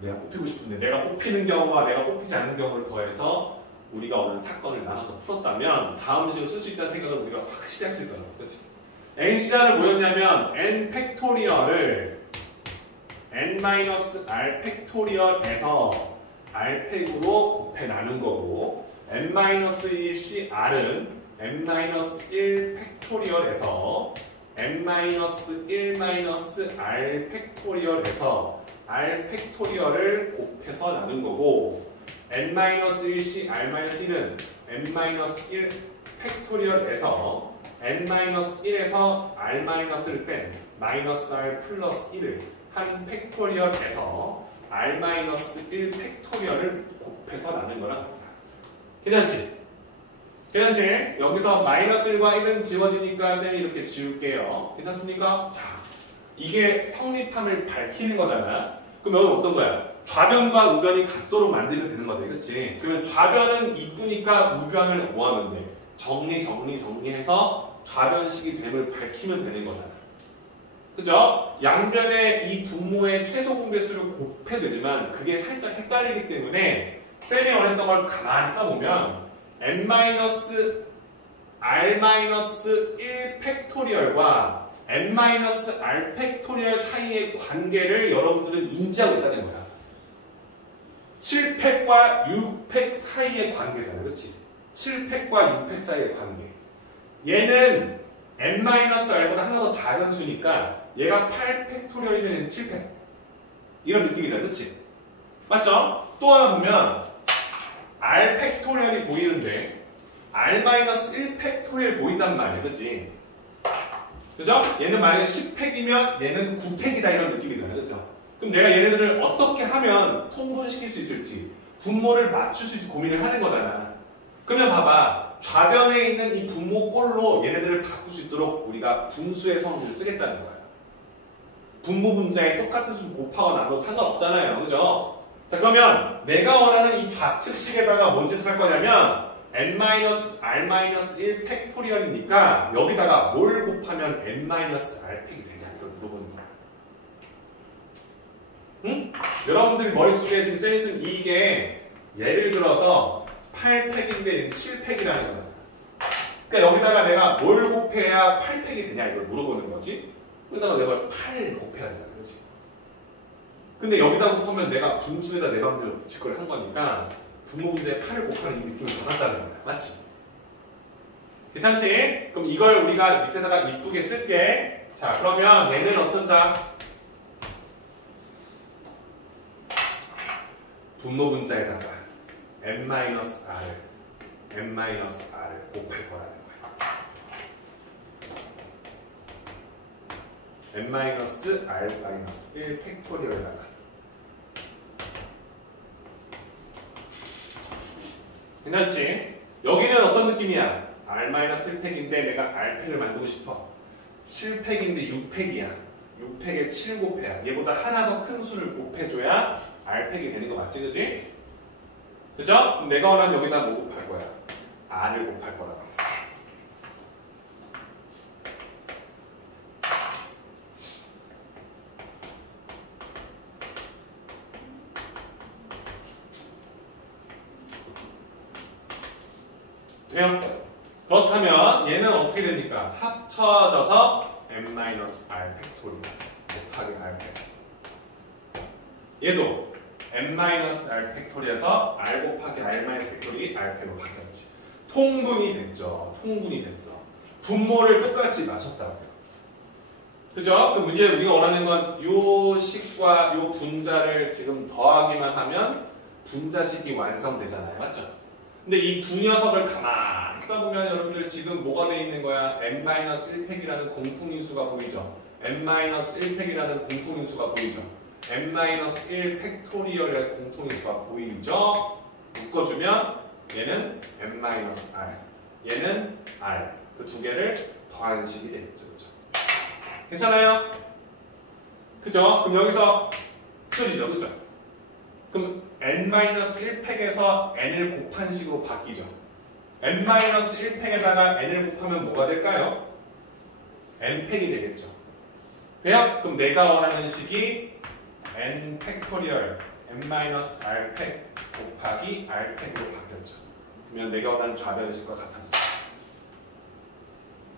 내가 뽑히고 싶은데 내가 뽑히는 경우와 내가 뽑히지 않는 경우를 더해서 우리가 어느 사건을 나눠서 풀었다면 다음 식으로 쓸 수 있다는 생각을 우리가 확실히 했을 거라고. 그치? NCR은 뭐였냐면 N 팩토리얼을 N-R 팩토리얼에서 R 팩으로 곱해 나눈 거고 N-1CR은 N-1 팩토리얼에서 N-1-R 팩토리얼에서 R 팩토리얼을 곱해서 나눈 거고 N-1CR-1은 N-1 팩토리얼에서 N-1에서 R-를 뺀 마이너스 R 플러스 1을 한 팩토리얼에서 R-1 팩토리얼을 곱해서 나눈 거란 겁니다. 괜찮지? 괜찮지? 여기서 마이너스 1과 1은 지워지니까 쌤이 이렇게 지울게요. 괜찮습니까? 자, 이게 성립함을 밝히는 거잖아. 그럼 여기 어떤 거야? 좌변과 우변이 같도록 만들면 되는 거지, 그치? 그러면 좌변은 이쁘니까 우변을 뭐 하면 돼? 정리해서 좌변식이 됨을 밝히면 되는 거잖아. 그죠? 양변의 이 분모의 최소 공배수를 곱해 되지만 그게 살짝 헷갈리기 때문에 쌤이 원했던 걸 가만히 써보면 N-R-1 팩토리얼과 N-R 팩토리얼 사이의 관계를 여러분들은 인지하고 있다는 거야. 7팩과 6팩 사이의 관계잖아. 그렇지? 7팩과 6팩 사이의 관계. 얘는 N-R보다 하나 더 작은 수니까 얘가 8팩토리얼이면 7팩. 이런 느낌이잖아. 그치? 맞죠? 또 하나 보면 R 팩토리얼이 보이는데 R-1 팩토리얼 보인단 말이야. 그치? 그죠? 얘는 만약에 10팩이면 얘는 9팩이다 이런 느낌이잖아요. 그죠? 그럼 내가 얘네들을 어떻게 하면 통분시킬 수 있을지 분모를 맞출 수 있을지 고민을 하는 거잖아. 그러면 봐봐. 좌변에 있는 이 분모꼴로 얘네들을 바꿀 수 있도록 우리가 분수의 성질을 쓰겠다는 거야. 분모 분자에 똑같은 수 곱하거나 나눠도 상관없잖아요. 그죠? 자, 그러면 내가 원하는 이 좌측식에다가 뭔 짓을 할 거냐면 n-r-1 팩토리얼이니까 여기다가 뭘 곱하면 n-r 팩이 되냐 이걸 물어보는 거야. 응? 여러분들 머릿속에 지금 쌤이 쓴 이게 예를 들어서 8팩인데 7팩이라는 거잖아. 그러니까 여기다가 내가 뭘 곱해야 8팩이 되냐 이걸 물어보는 거지. 여기다가 내가 8 곱해야 되잖아. 그렇지? 근데 여기다 곱하면 내가 분수에다 내 맘대로 직거를 한 거니까 분모 문제에 8을 곱하는 이 느낌을 받았다는 거야. 맞지? 괜찮지? 그럼 이걸 우리가 밑에다가 이쁘게 쓸게. 자, 그러면 얘는 어떤다? 분모 분자에다가 n-r을 곱할 거라는 거야. n-r-1 팩토리얼에다가 괜찮지? 여기는 어떤 느낌이야? r-1팩인데 내가 r팩을 만들고 싶어. 7팩인데 6팩이야. 6팩에 7 곱해야. 얘보다 하나 더 큰 수를 곱해줘야 r팩이 되는 거 맞지? 그지? 그죠? 그럼 내가 원하는 여기다 뭐 곱할 거야? r을 곱할 거라고. 돼요? 그렇다면 얘는 어떻게 됩니까? 합쳐져서 n-r 팩토리얼 곱하기 r 팩. 얘도 n-r 팩토리에서 r 곱하기 r 팩토리 r 팩으로 바뀌었지. 통분이 됐죠. 통분이 됐어. 분모를 똑같이 맞췄다고요. 그죠? 그럼 이제 우리가 원하는 건 요 식과 요 분자를 지금 더하기만 하면 분자식이 완성되잖아요. 맞죠? 근데 이 두 녀석을 가만히 쓰다 보면 여러분들 지금 뭐가 돼 있는 거야? n-1팩이라는 공통인수가 보이죠? n-1팩이라는 공통인수가 보이죠? n-1 팩토리얼의 공통인수가 보이죠? 묶어주면 얘는 n-r, 얘는 r. 그 두 개를 더한 식이 되겠죠. 그죠? 괜찮아요? 그죠? 그럼 여기서 치워지죠. 그죠? 그럼 n-1팩에서 n을 곱한 식으로 바뀌죠. n-1팩에다가 n을 곱하면 뭐가 될까요? n팩이 되겠죠. 돼요? 그럼 내가 원하는 식이 n 팩토리얼 n-r팩 곱하기 r팩으로 바뀌었죠. 그러면 내가 원하는 좌변식과 같아지죠.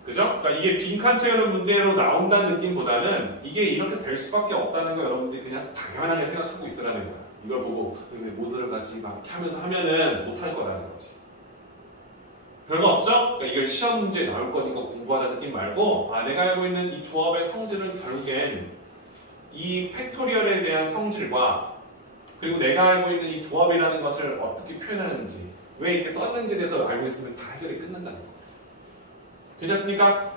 그죠? 그러니까 이게 빈칸 채우는 문제로 나온다는 느낌보다는 이게 이렇게 될 수밖에 없다는 거 여러분들이 그냥 당연하게 생각하고 있으라는 거야. 이걸 보고 근데 모두를 같이 막 하면서 하면은 못할 거라는 거지. 별거 없죠? 그러니까 이걸 시험 문제에 나올 거니까 공부하자는 느낌 말고 내가 알고 있는 이 조합의 성질은 결국엔 이 팩토리얼에 대한 성질과 그리고 내가 알고 있는 이 조합이라는 것을 어떻게 표현하는지 왜 이렇게 썼는지에 대해서 알고 있으면 다 해결이 끝난다는 거예요. 괜찮습니까?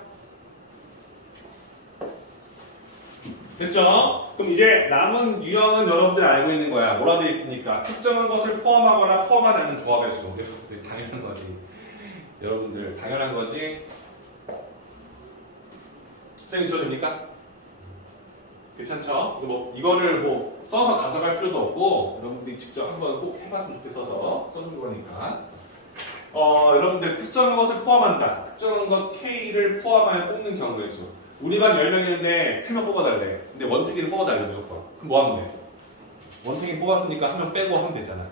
됐죠? 그럼 이제 남은 유형은 여러분들이 알고 있는 거야. 뭐라 되어 있습니까? 특정한 것을 포함하거나 포함하지 않는 조합의 수. 여러분들 당연한 거지. 여러분들 당연한 거지. 쌤이 지워줍니까? 괜찮죠? 뭐 이거를 뭐 써서 가져갈 필요도 없고 여러분들이 직접 한번 꼭 해봤으면 좋겠어서 써준 거니까. 여러분들 특정한 것을 포함한다. 특정한 것 K를 포함하여 뽑는 경우의 수. 우리 반 10명 있는데 3명 뽑아달래. 근데 원특이를 뽑아달래 무조건. 그럼 뭐 하면 돼? 원특이 뽑았으니까 한 명 빼고 하면 되잖아.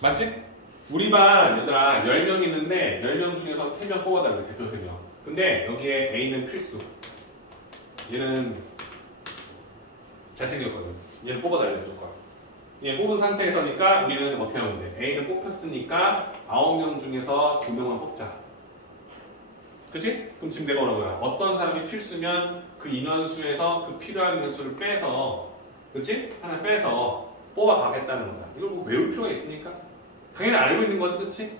맞지? 우리 반 얘들아 10명 있는데 10명 중에서 3명 뽑아달래. 대표 3명. 근데 여기에 A는 필수. 얘는 잘생겼거든. 얘는 뽑아달래 무조건. 얘 뽑은 상태에서니까 우리는 어떻게 하면 돼? A를 뽑혔으니까 9명 중에서 2명만 뽑자. 그치? 그럼 지금 내가 뭐라고 해? 어떤 사람이 필수면 그 인원수에서 그 필요한 인원수를 빼서 그치? 하나 빼서 뽑아가겠다는 거잖아. 이걸 뭐 외울 필요가 있습니까? 당연히 알고 있는 거지, 그치?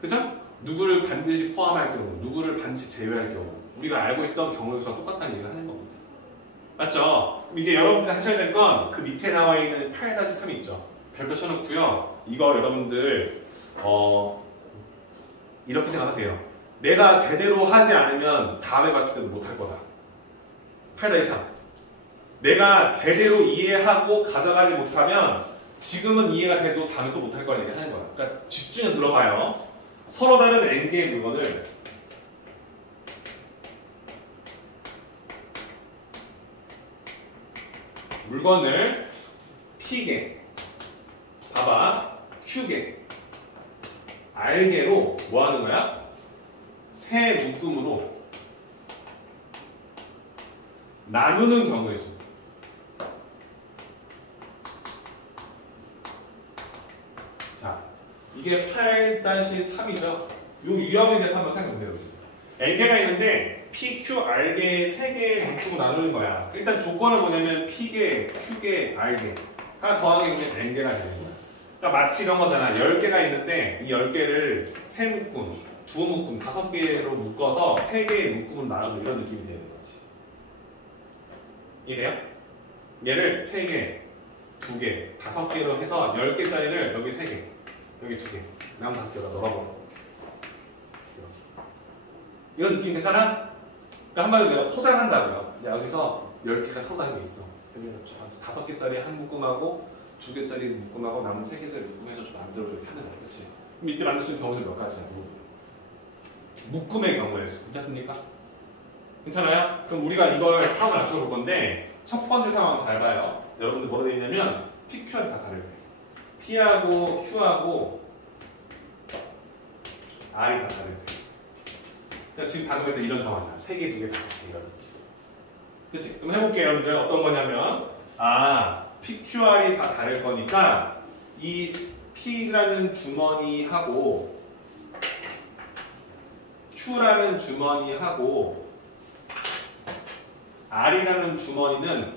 그죠? 누구를 반드시 포함할 경우, 누구를 반드시 제외할 경우 우리가 알고 있던 경우의 수와 똑같다는 얘기를 하는 겁니다. 맞죠? 그럼 이제 여러분들 하셔야 될 건 그 밑에 나와 있는 8-3 있죠? 별표 쳐놓고요. 이거 여러분들 이렇게 생각하세요. 내가 제대로 하지 않으면 다음에 봤을 때도 못할 거다. 8-3. 내가 제대로 이해하고 가져가지 못하면 지금은 이해가 돼도 다음에 또 못할 거라 얘기하는 거야. 그러니까 집중해 들어봐요. 서로 다른 n개의 물건을 p개, 봐봐, q개, r개로 뭐 하는 거야? 세 묶음으로 나누는 경우의 수. 자, 이게 8-3이죠. 요 유형에 대해서 한번 생각해보세요. n개가 있는데 p, q, r개의 세 개의 묶음으로 나누는 거야. 일단 조건은 뭐냐면 p개, q개, r개가 더하게 되면 n개가 되는 거야. 그러니까 마치 이런 거잖아. 10개가 있는데 이 10개를 세 묶음, 두 묶음, 5개로 묶어서 세 개의 묶음으로 나눠줘. 이런 느낌이 되는 거지. 이해돼요? 얘를 3개, 2개, 5개로 해서 10개짜리를 여기 3개, 여기 2개, 나머지 5개로 넣어버려. 이런 느낌 괜찮아? 그러니까 한마디로 내가 포장한다고요. 여기서 10개가 서로 다니고 있어. 여기는 5개짜리 한 묶음하고 2개짜리 묶음하고 남은 3개짜리 묶음해서 좀 만들어줘. 이렇게 하는 거야. 그렇지? 그럼 이때 만들 수 있는 경우들 몇 가지야? 묶음의 경우에 괜찮습니까? 괜찮아요? 그럼 우리가 이걸 상황을 맞춰볼 건데 첫 번째 상황 잘 봐요. 여러분들 뭐가 되어 있냐면 P, Q가 다 다를 때 P하고 Q하고 R이 다 다를 때 그러니까 지금 방금 했던 이런 상황이잖아. 3개, 2개, 5개 이런 느낌. 그치? 그럼 해볼게요 여러분들. 어떤 거냐면 P, Q, R이 다 다를 거니까 이 P라는 주머니하고 Q라는 주머니하고 R이라는 주머니는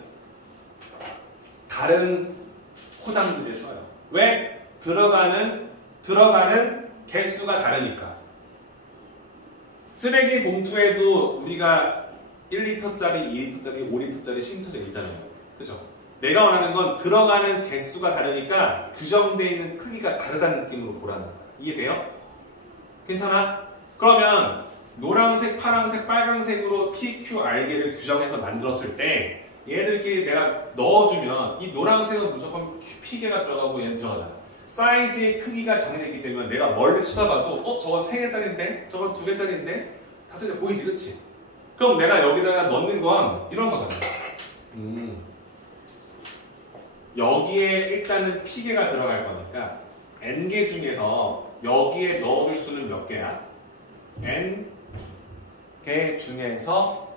다른 포장지를 써요. 왜? 들어가는 개수가 다르니까. 쓰레기 봉투에도 우리가 1리터짜리, 2리터짜리, 5리터짜리, 10리터짜리 있잖아요. 그죠? 내가 원하는 건 들어가는 개수가 다르니까 규정되어 있는 크기가 다르다는 느낌으로 보라는 거야. 이해돼요? 괜찮아? 그러면 노란색, 파란색, 빨간색으로 P, Q, R개를 규정해서 만들었을 때 얘들끼리 내가 넣어주면 이 노란색은 무조건 P개가 들어가고 얘는 들어가잖아. 사이즈의 크기가 정해졌기 때문에 내가 멀리 쳐다봐도 저건 3개짜리인데? 저건 2개짜리인데? 5개 보이지? 그치? 그럼 내가 여기다가 넣는 건 이런 거잖아. 여기에 일단은 P개가 들어갈 거니까 N개 중에서 여기에 넣어줄 수는 몇 개야? N개 중에서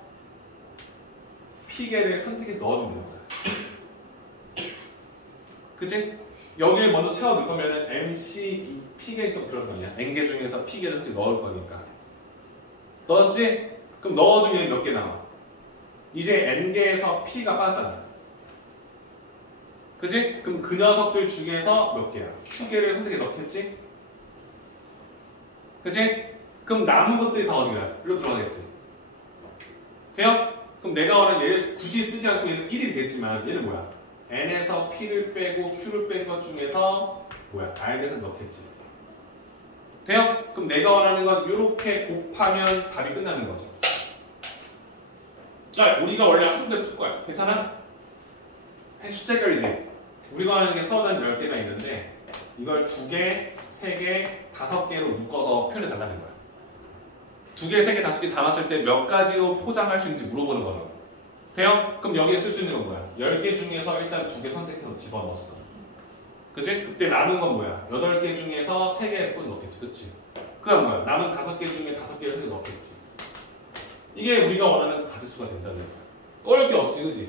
P개를 선택해서 넣어주는 거잖아. 그치? 여기를 먼저 채워 넣을 거면은 MC, P개 좀 들어갈 거냐? N개 중에서 P개를 선택 넣을 거니까. 넣었지? 그럼 넣어주면 몇 개 나와? 이제 N개에서 P가 빠졌잖아. 그치? 그럼 그 녀석들 중에서 몇 개야? Q개를 선택해 넣겠지? 그치? 그럼 남은 것들이 다 어디가? 일로 들어가겠지. 돼요? 그럼 내가 원하는 얘를 굳이 쓰지 않고 얘는 1이 되겠지만 얘는 뭐야? N에서 P를 빼고 Q를 뺀 것 중에서 뭐야? R에서 넣겠지. 돼요? 그럼 내가 원하는 건 이렇게 곱하면 답이 끝나는 거죠. 자, 우리가 원래 한 군데 풀 거야. 괜찮아? 숫자별이지. 우리가 원하는 게 서로 다른 10개가 있는데 이걸 2개, 3개, 5개로 묶어서 표현해 달라는 거야. 2개, 3개, 5개 담았을 때 몇 가지로 포장할 수 있는지 물어보는 거죠. 돼요? 그럼 여기에 쓸 수 있는 건 뭐야? 10개 중에서 일단 2개 선택해서 집어넣었어. 그치? 그때 남은 건 뭐야? 8개 중에서 3개 꼭 넣겠지. 그치? 그 다음 뭐야? 남은 5개 중에 5개를 넣겠지. 이게 우리가 원하는 가짓수가 된다는 거야. 어려울 게 없지, 그치?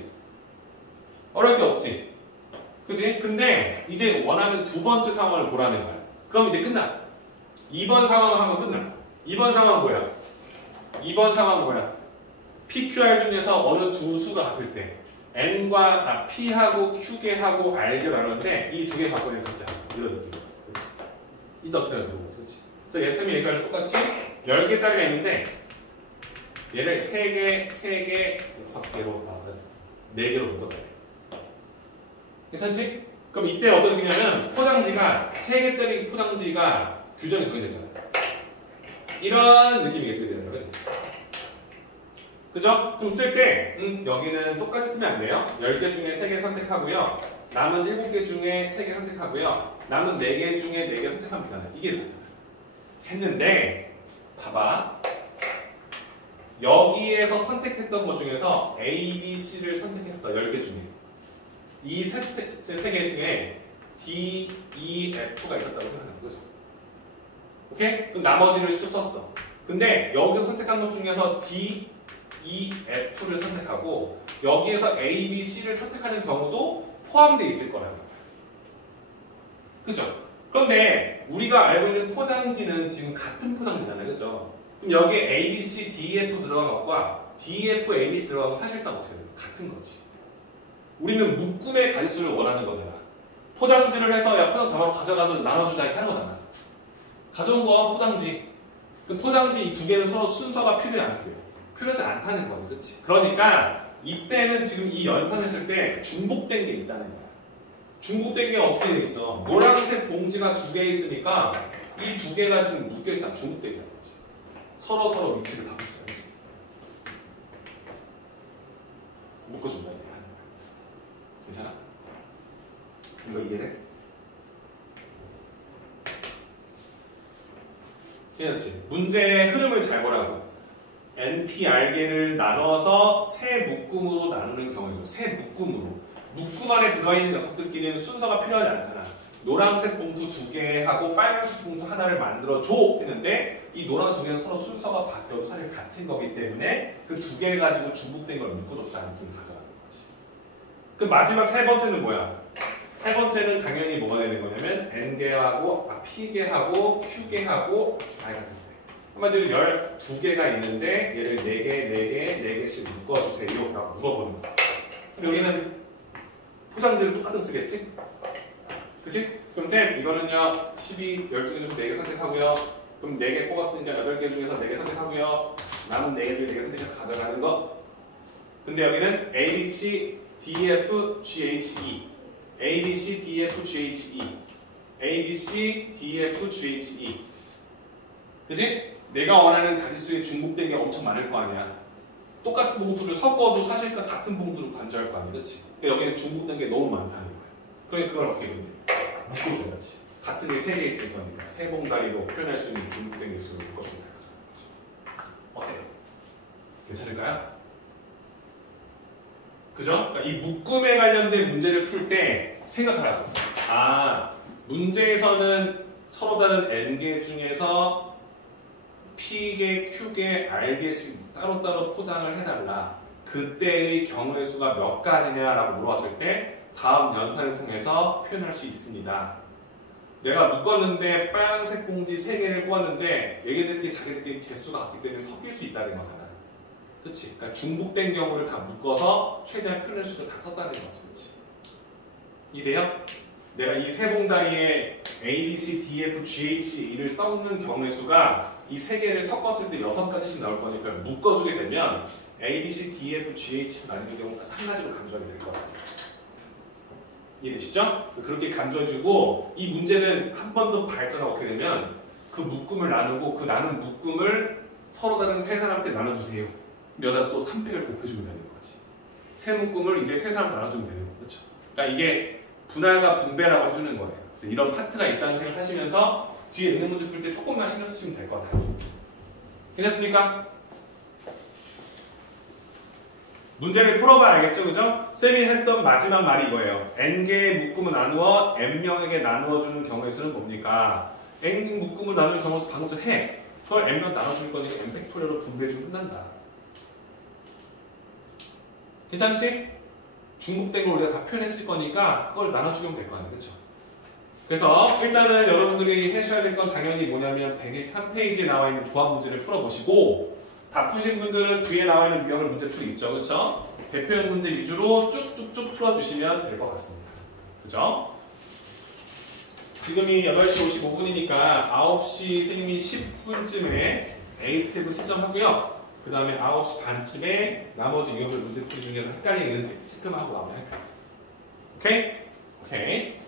어려울 게 없지? 그치? 근데 이제 원하는 두 번째 상황을 보라는 거야. 그럼 이제 끝나. 2번 상황을 하면 끝나. 2번 상황은 뭐야? 2번 상황은 뭐야? PQR 중에서 어느 두 수가 같을 때 P하고 Q개하고 R개를 나눴는데 이 두 개 바꿔내는 거지. 이런 느낌이야. 그렇지? 이때 어떻게 하는 거지? 그렇지? 그래서 예쌤이 얘기하는 똑같이 10개짜리가 있는데 얘를 3개, 3개, 6개로, 4개로 묶어놔야 돼. 괜찮지? 그럼 이때 어떤 느낌이냐면 포장지가 3개짜리 포장지가 규정이 정해졌잖아. 이런 느낌이겠죠, 그죠? 그죠? 그럼 쓸 때 여기는 똑같이 쓰면 안 돼요. 10개 중에 3개 선택하고요. 남은 7개 중에 3개 선택하고요. 남은 4개 중에 4개 선택하면 되잖아요. 이게 되잖아요. 했는데 봐봐. 여기에서 선택했던 것 중에서 A, B, C를 선택했어. 10개 중에. 이 3개 중에 D, E, F가 있었다고 생각하는 거죠. 오케이? 그럼 나머지를 썼어. 근데 여기서 선택한 것 중에서 D, E, F를 선택하고 여기에서 A, B, C를 선택하는 경우도 포함되어 있을 거라는 거야. 그죠? 그런데 우리가 알고 있는 포장지는 지금 같은 포장지잖아요. 그죠? 그럼 여기에 A, B, C, D, F 들어간 것과 D, F, A, B, C 들어간 건 사실상 어떻게 돼요? 같은 거지. 우리는 묶음의 가짓수를 원하는 거잖아. 포장지를 해서 야 포장 담아서 가져가서 나눠주자 이렇게 하는 거잖아. 가져온 거 포장지. 그럼 포장지 이 2개는 서로 순서가 필요해 안 필요해? 필요하지 않다는 거지. 그렇지? 그러니까 이때는 지금 이 연산했을 때 중복된 게 있다는 거야. 중복된 게 어떻게 돼 있어? 노란색 봉지가 2개 있으니까 이 2개가 지금 묶여있다. 중복되게 하는 거지. 서로 위치를 바꾸자. 묶어준다. 괜찮아? 이거 이해돼? 괜찮지? 문제의 흐름을 잘 보라고. NPR계를 나눠서 세 묶음으로 나누는 경우이죠. 세 묶음으로. 묶음 안에 들어있는 녀석들끼리는 순서가 필요하지 않잖아. 노란색 봉투 2개하고 빨간색 봉투 하나를 만들어줘 했는데 이 노란 2개는 서로 순서가 바뀌어도 사실 같은 거기 때문에 그 2개 가지고 중복된 걸 묶어줬다는 느낌을 가져가는 거지. 그 마지막 세 번째는 뭐야? 세 번째는 당연히 뭐가 되는 거냐면 N개하고 P개하고 Q개하고 I 같은 거. 한마디로 12개가 있는데 얘를 4개, 4개씩 묶어주세요 라고 물어보는 거야. 그럼 여기는 포장지를 똑같은 쓰겠지? 그치? 그럼 쌤 이거는요 12, 12개 중에 4개 선택하고요. 그럼 4개 뽑았으니까 8개 중에서 4개 선택하고요. 남은 4개 중에 4개 선택해서 가져가는 거. 근데 여기는 A, B, C, D, F, G, H, E A, B, C, D, F, G, H, E A, B, C, D, F, G, H, E 그치? 내가 원하는 가짓수에 중복된 게 엄청 많을 거 아니야. 똑같은 봉투를 섞어도 사실상 같은 봉투로 간주할 거 아니야. 그치? 근데 여기는 중복된 게 너무 많다는 거야. 그러니까 그걸 어떻게 보면 묶어줘야지. 같은 게 3개 있을 거니까 세 봉다리로 표현할 수 있는 중복된 개수로 묶어준다. 어때요? 괜찮을까요? 그죠? 그러니까 이 묶음에 관련된 문제를 풀 때 생각하라고. 아, 문제에서는 서로 다른 N개 중에서 P개, Q개, R개씩 따로따로 포장을 해달라. 그때의 경우의 수가 몇 가지냐라고 물어봤을 때 다음 연산을 통해서 표현할 수 있습니다. 내가 묶었는데 빨간색 봉지 3개를 꼬았는데 얘네들끼리 자기들끼리 개수가 같기 때문에 섞일 수 있다는 거잖아. 그치? 그러니까 중복된 경우를 다 묶어서 최대한 표현할 수를 다 썼다는 거지. 그치? 이래요? 내가 이 세 봉다리에 A, B, C, D, F, G, H, E를 섞는 경우의 수가 이 3개를 섞었을 때 6가지씩 나올 거니까 묶어주게 되면 A, B, C, D, F, G, H가 나뉘는 경우가 한 가지로 간주하게 될 거예요. 이해되시죠? 그렇게 간주해주고 이 문제는 한 번 더 발전하면 어떻게 되면 그 묶음을 나누고 그 나눈 묶음을 서로 다른 세 사람한테 나눠주세요. 여기다 또 3팩을 곱해주면 되는 거지. 세 묶음을 이제 세 사람 나눠주면 되는 거죠. 그렇죠? 그러니까 이게 분할과 분배라고 해주는 거예요. 그래서 이런 파트가 있다는 생각을 하시면서 뒤에 있는 문제 풀 때 조금만 신경 쓰시면 될 것 같아요. 괜찮습니까? 문제를 풀어봐야 알겠죠? 그죠? 쌤이 했던 마지막 말이 이거예요. N개의 묶음을 나누어 N명에게 나누어주는 경우의 수는 뭡니까? N 묶음을 나누는 경우의 수 방금 전 해. 그걸 N명 나눠줄 거니까 N팩토리얼로 분배해주면 끝난다. 괜찮지? 중복된 걸 우리가 다 표현했을 거니까 그걸 나눠주면 될 거 아니에요. 그쵸? 그래서 일단은 여러분들이 하셔야 될 건 당연히 뭐냐면 103페이지에 나와 있는 조합 문제를 풀어보시고 다 푸신 분들은 뒤에 나와 있는 유형을 문제 풀이 있죠. 그쵸? 대표형 문제 위주로 쭉쭉쭉 풀어주시면 될 것 같습니다. 그죠? 지금이 8시 55분이니까 9시 선생님이 10분쯤에 A 스텝을 시점하고요. 그 다음에 9시 반쯤에 나머지 유형별 문제풀이 중에서 헷갈리는지 체크만 하고 나오면 할까? 오케이? 오케이.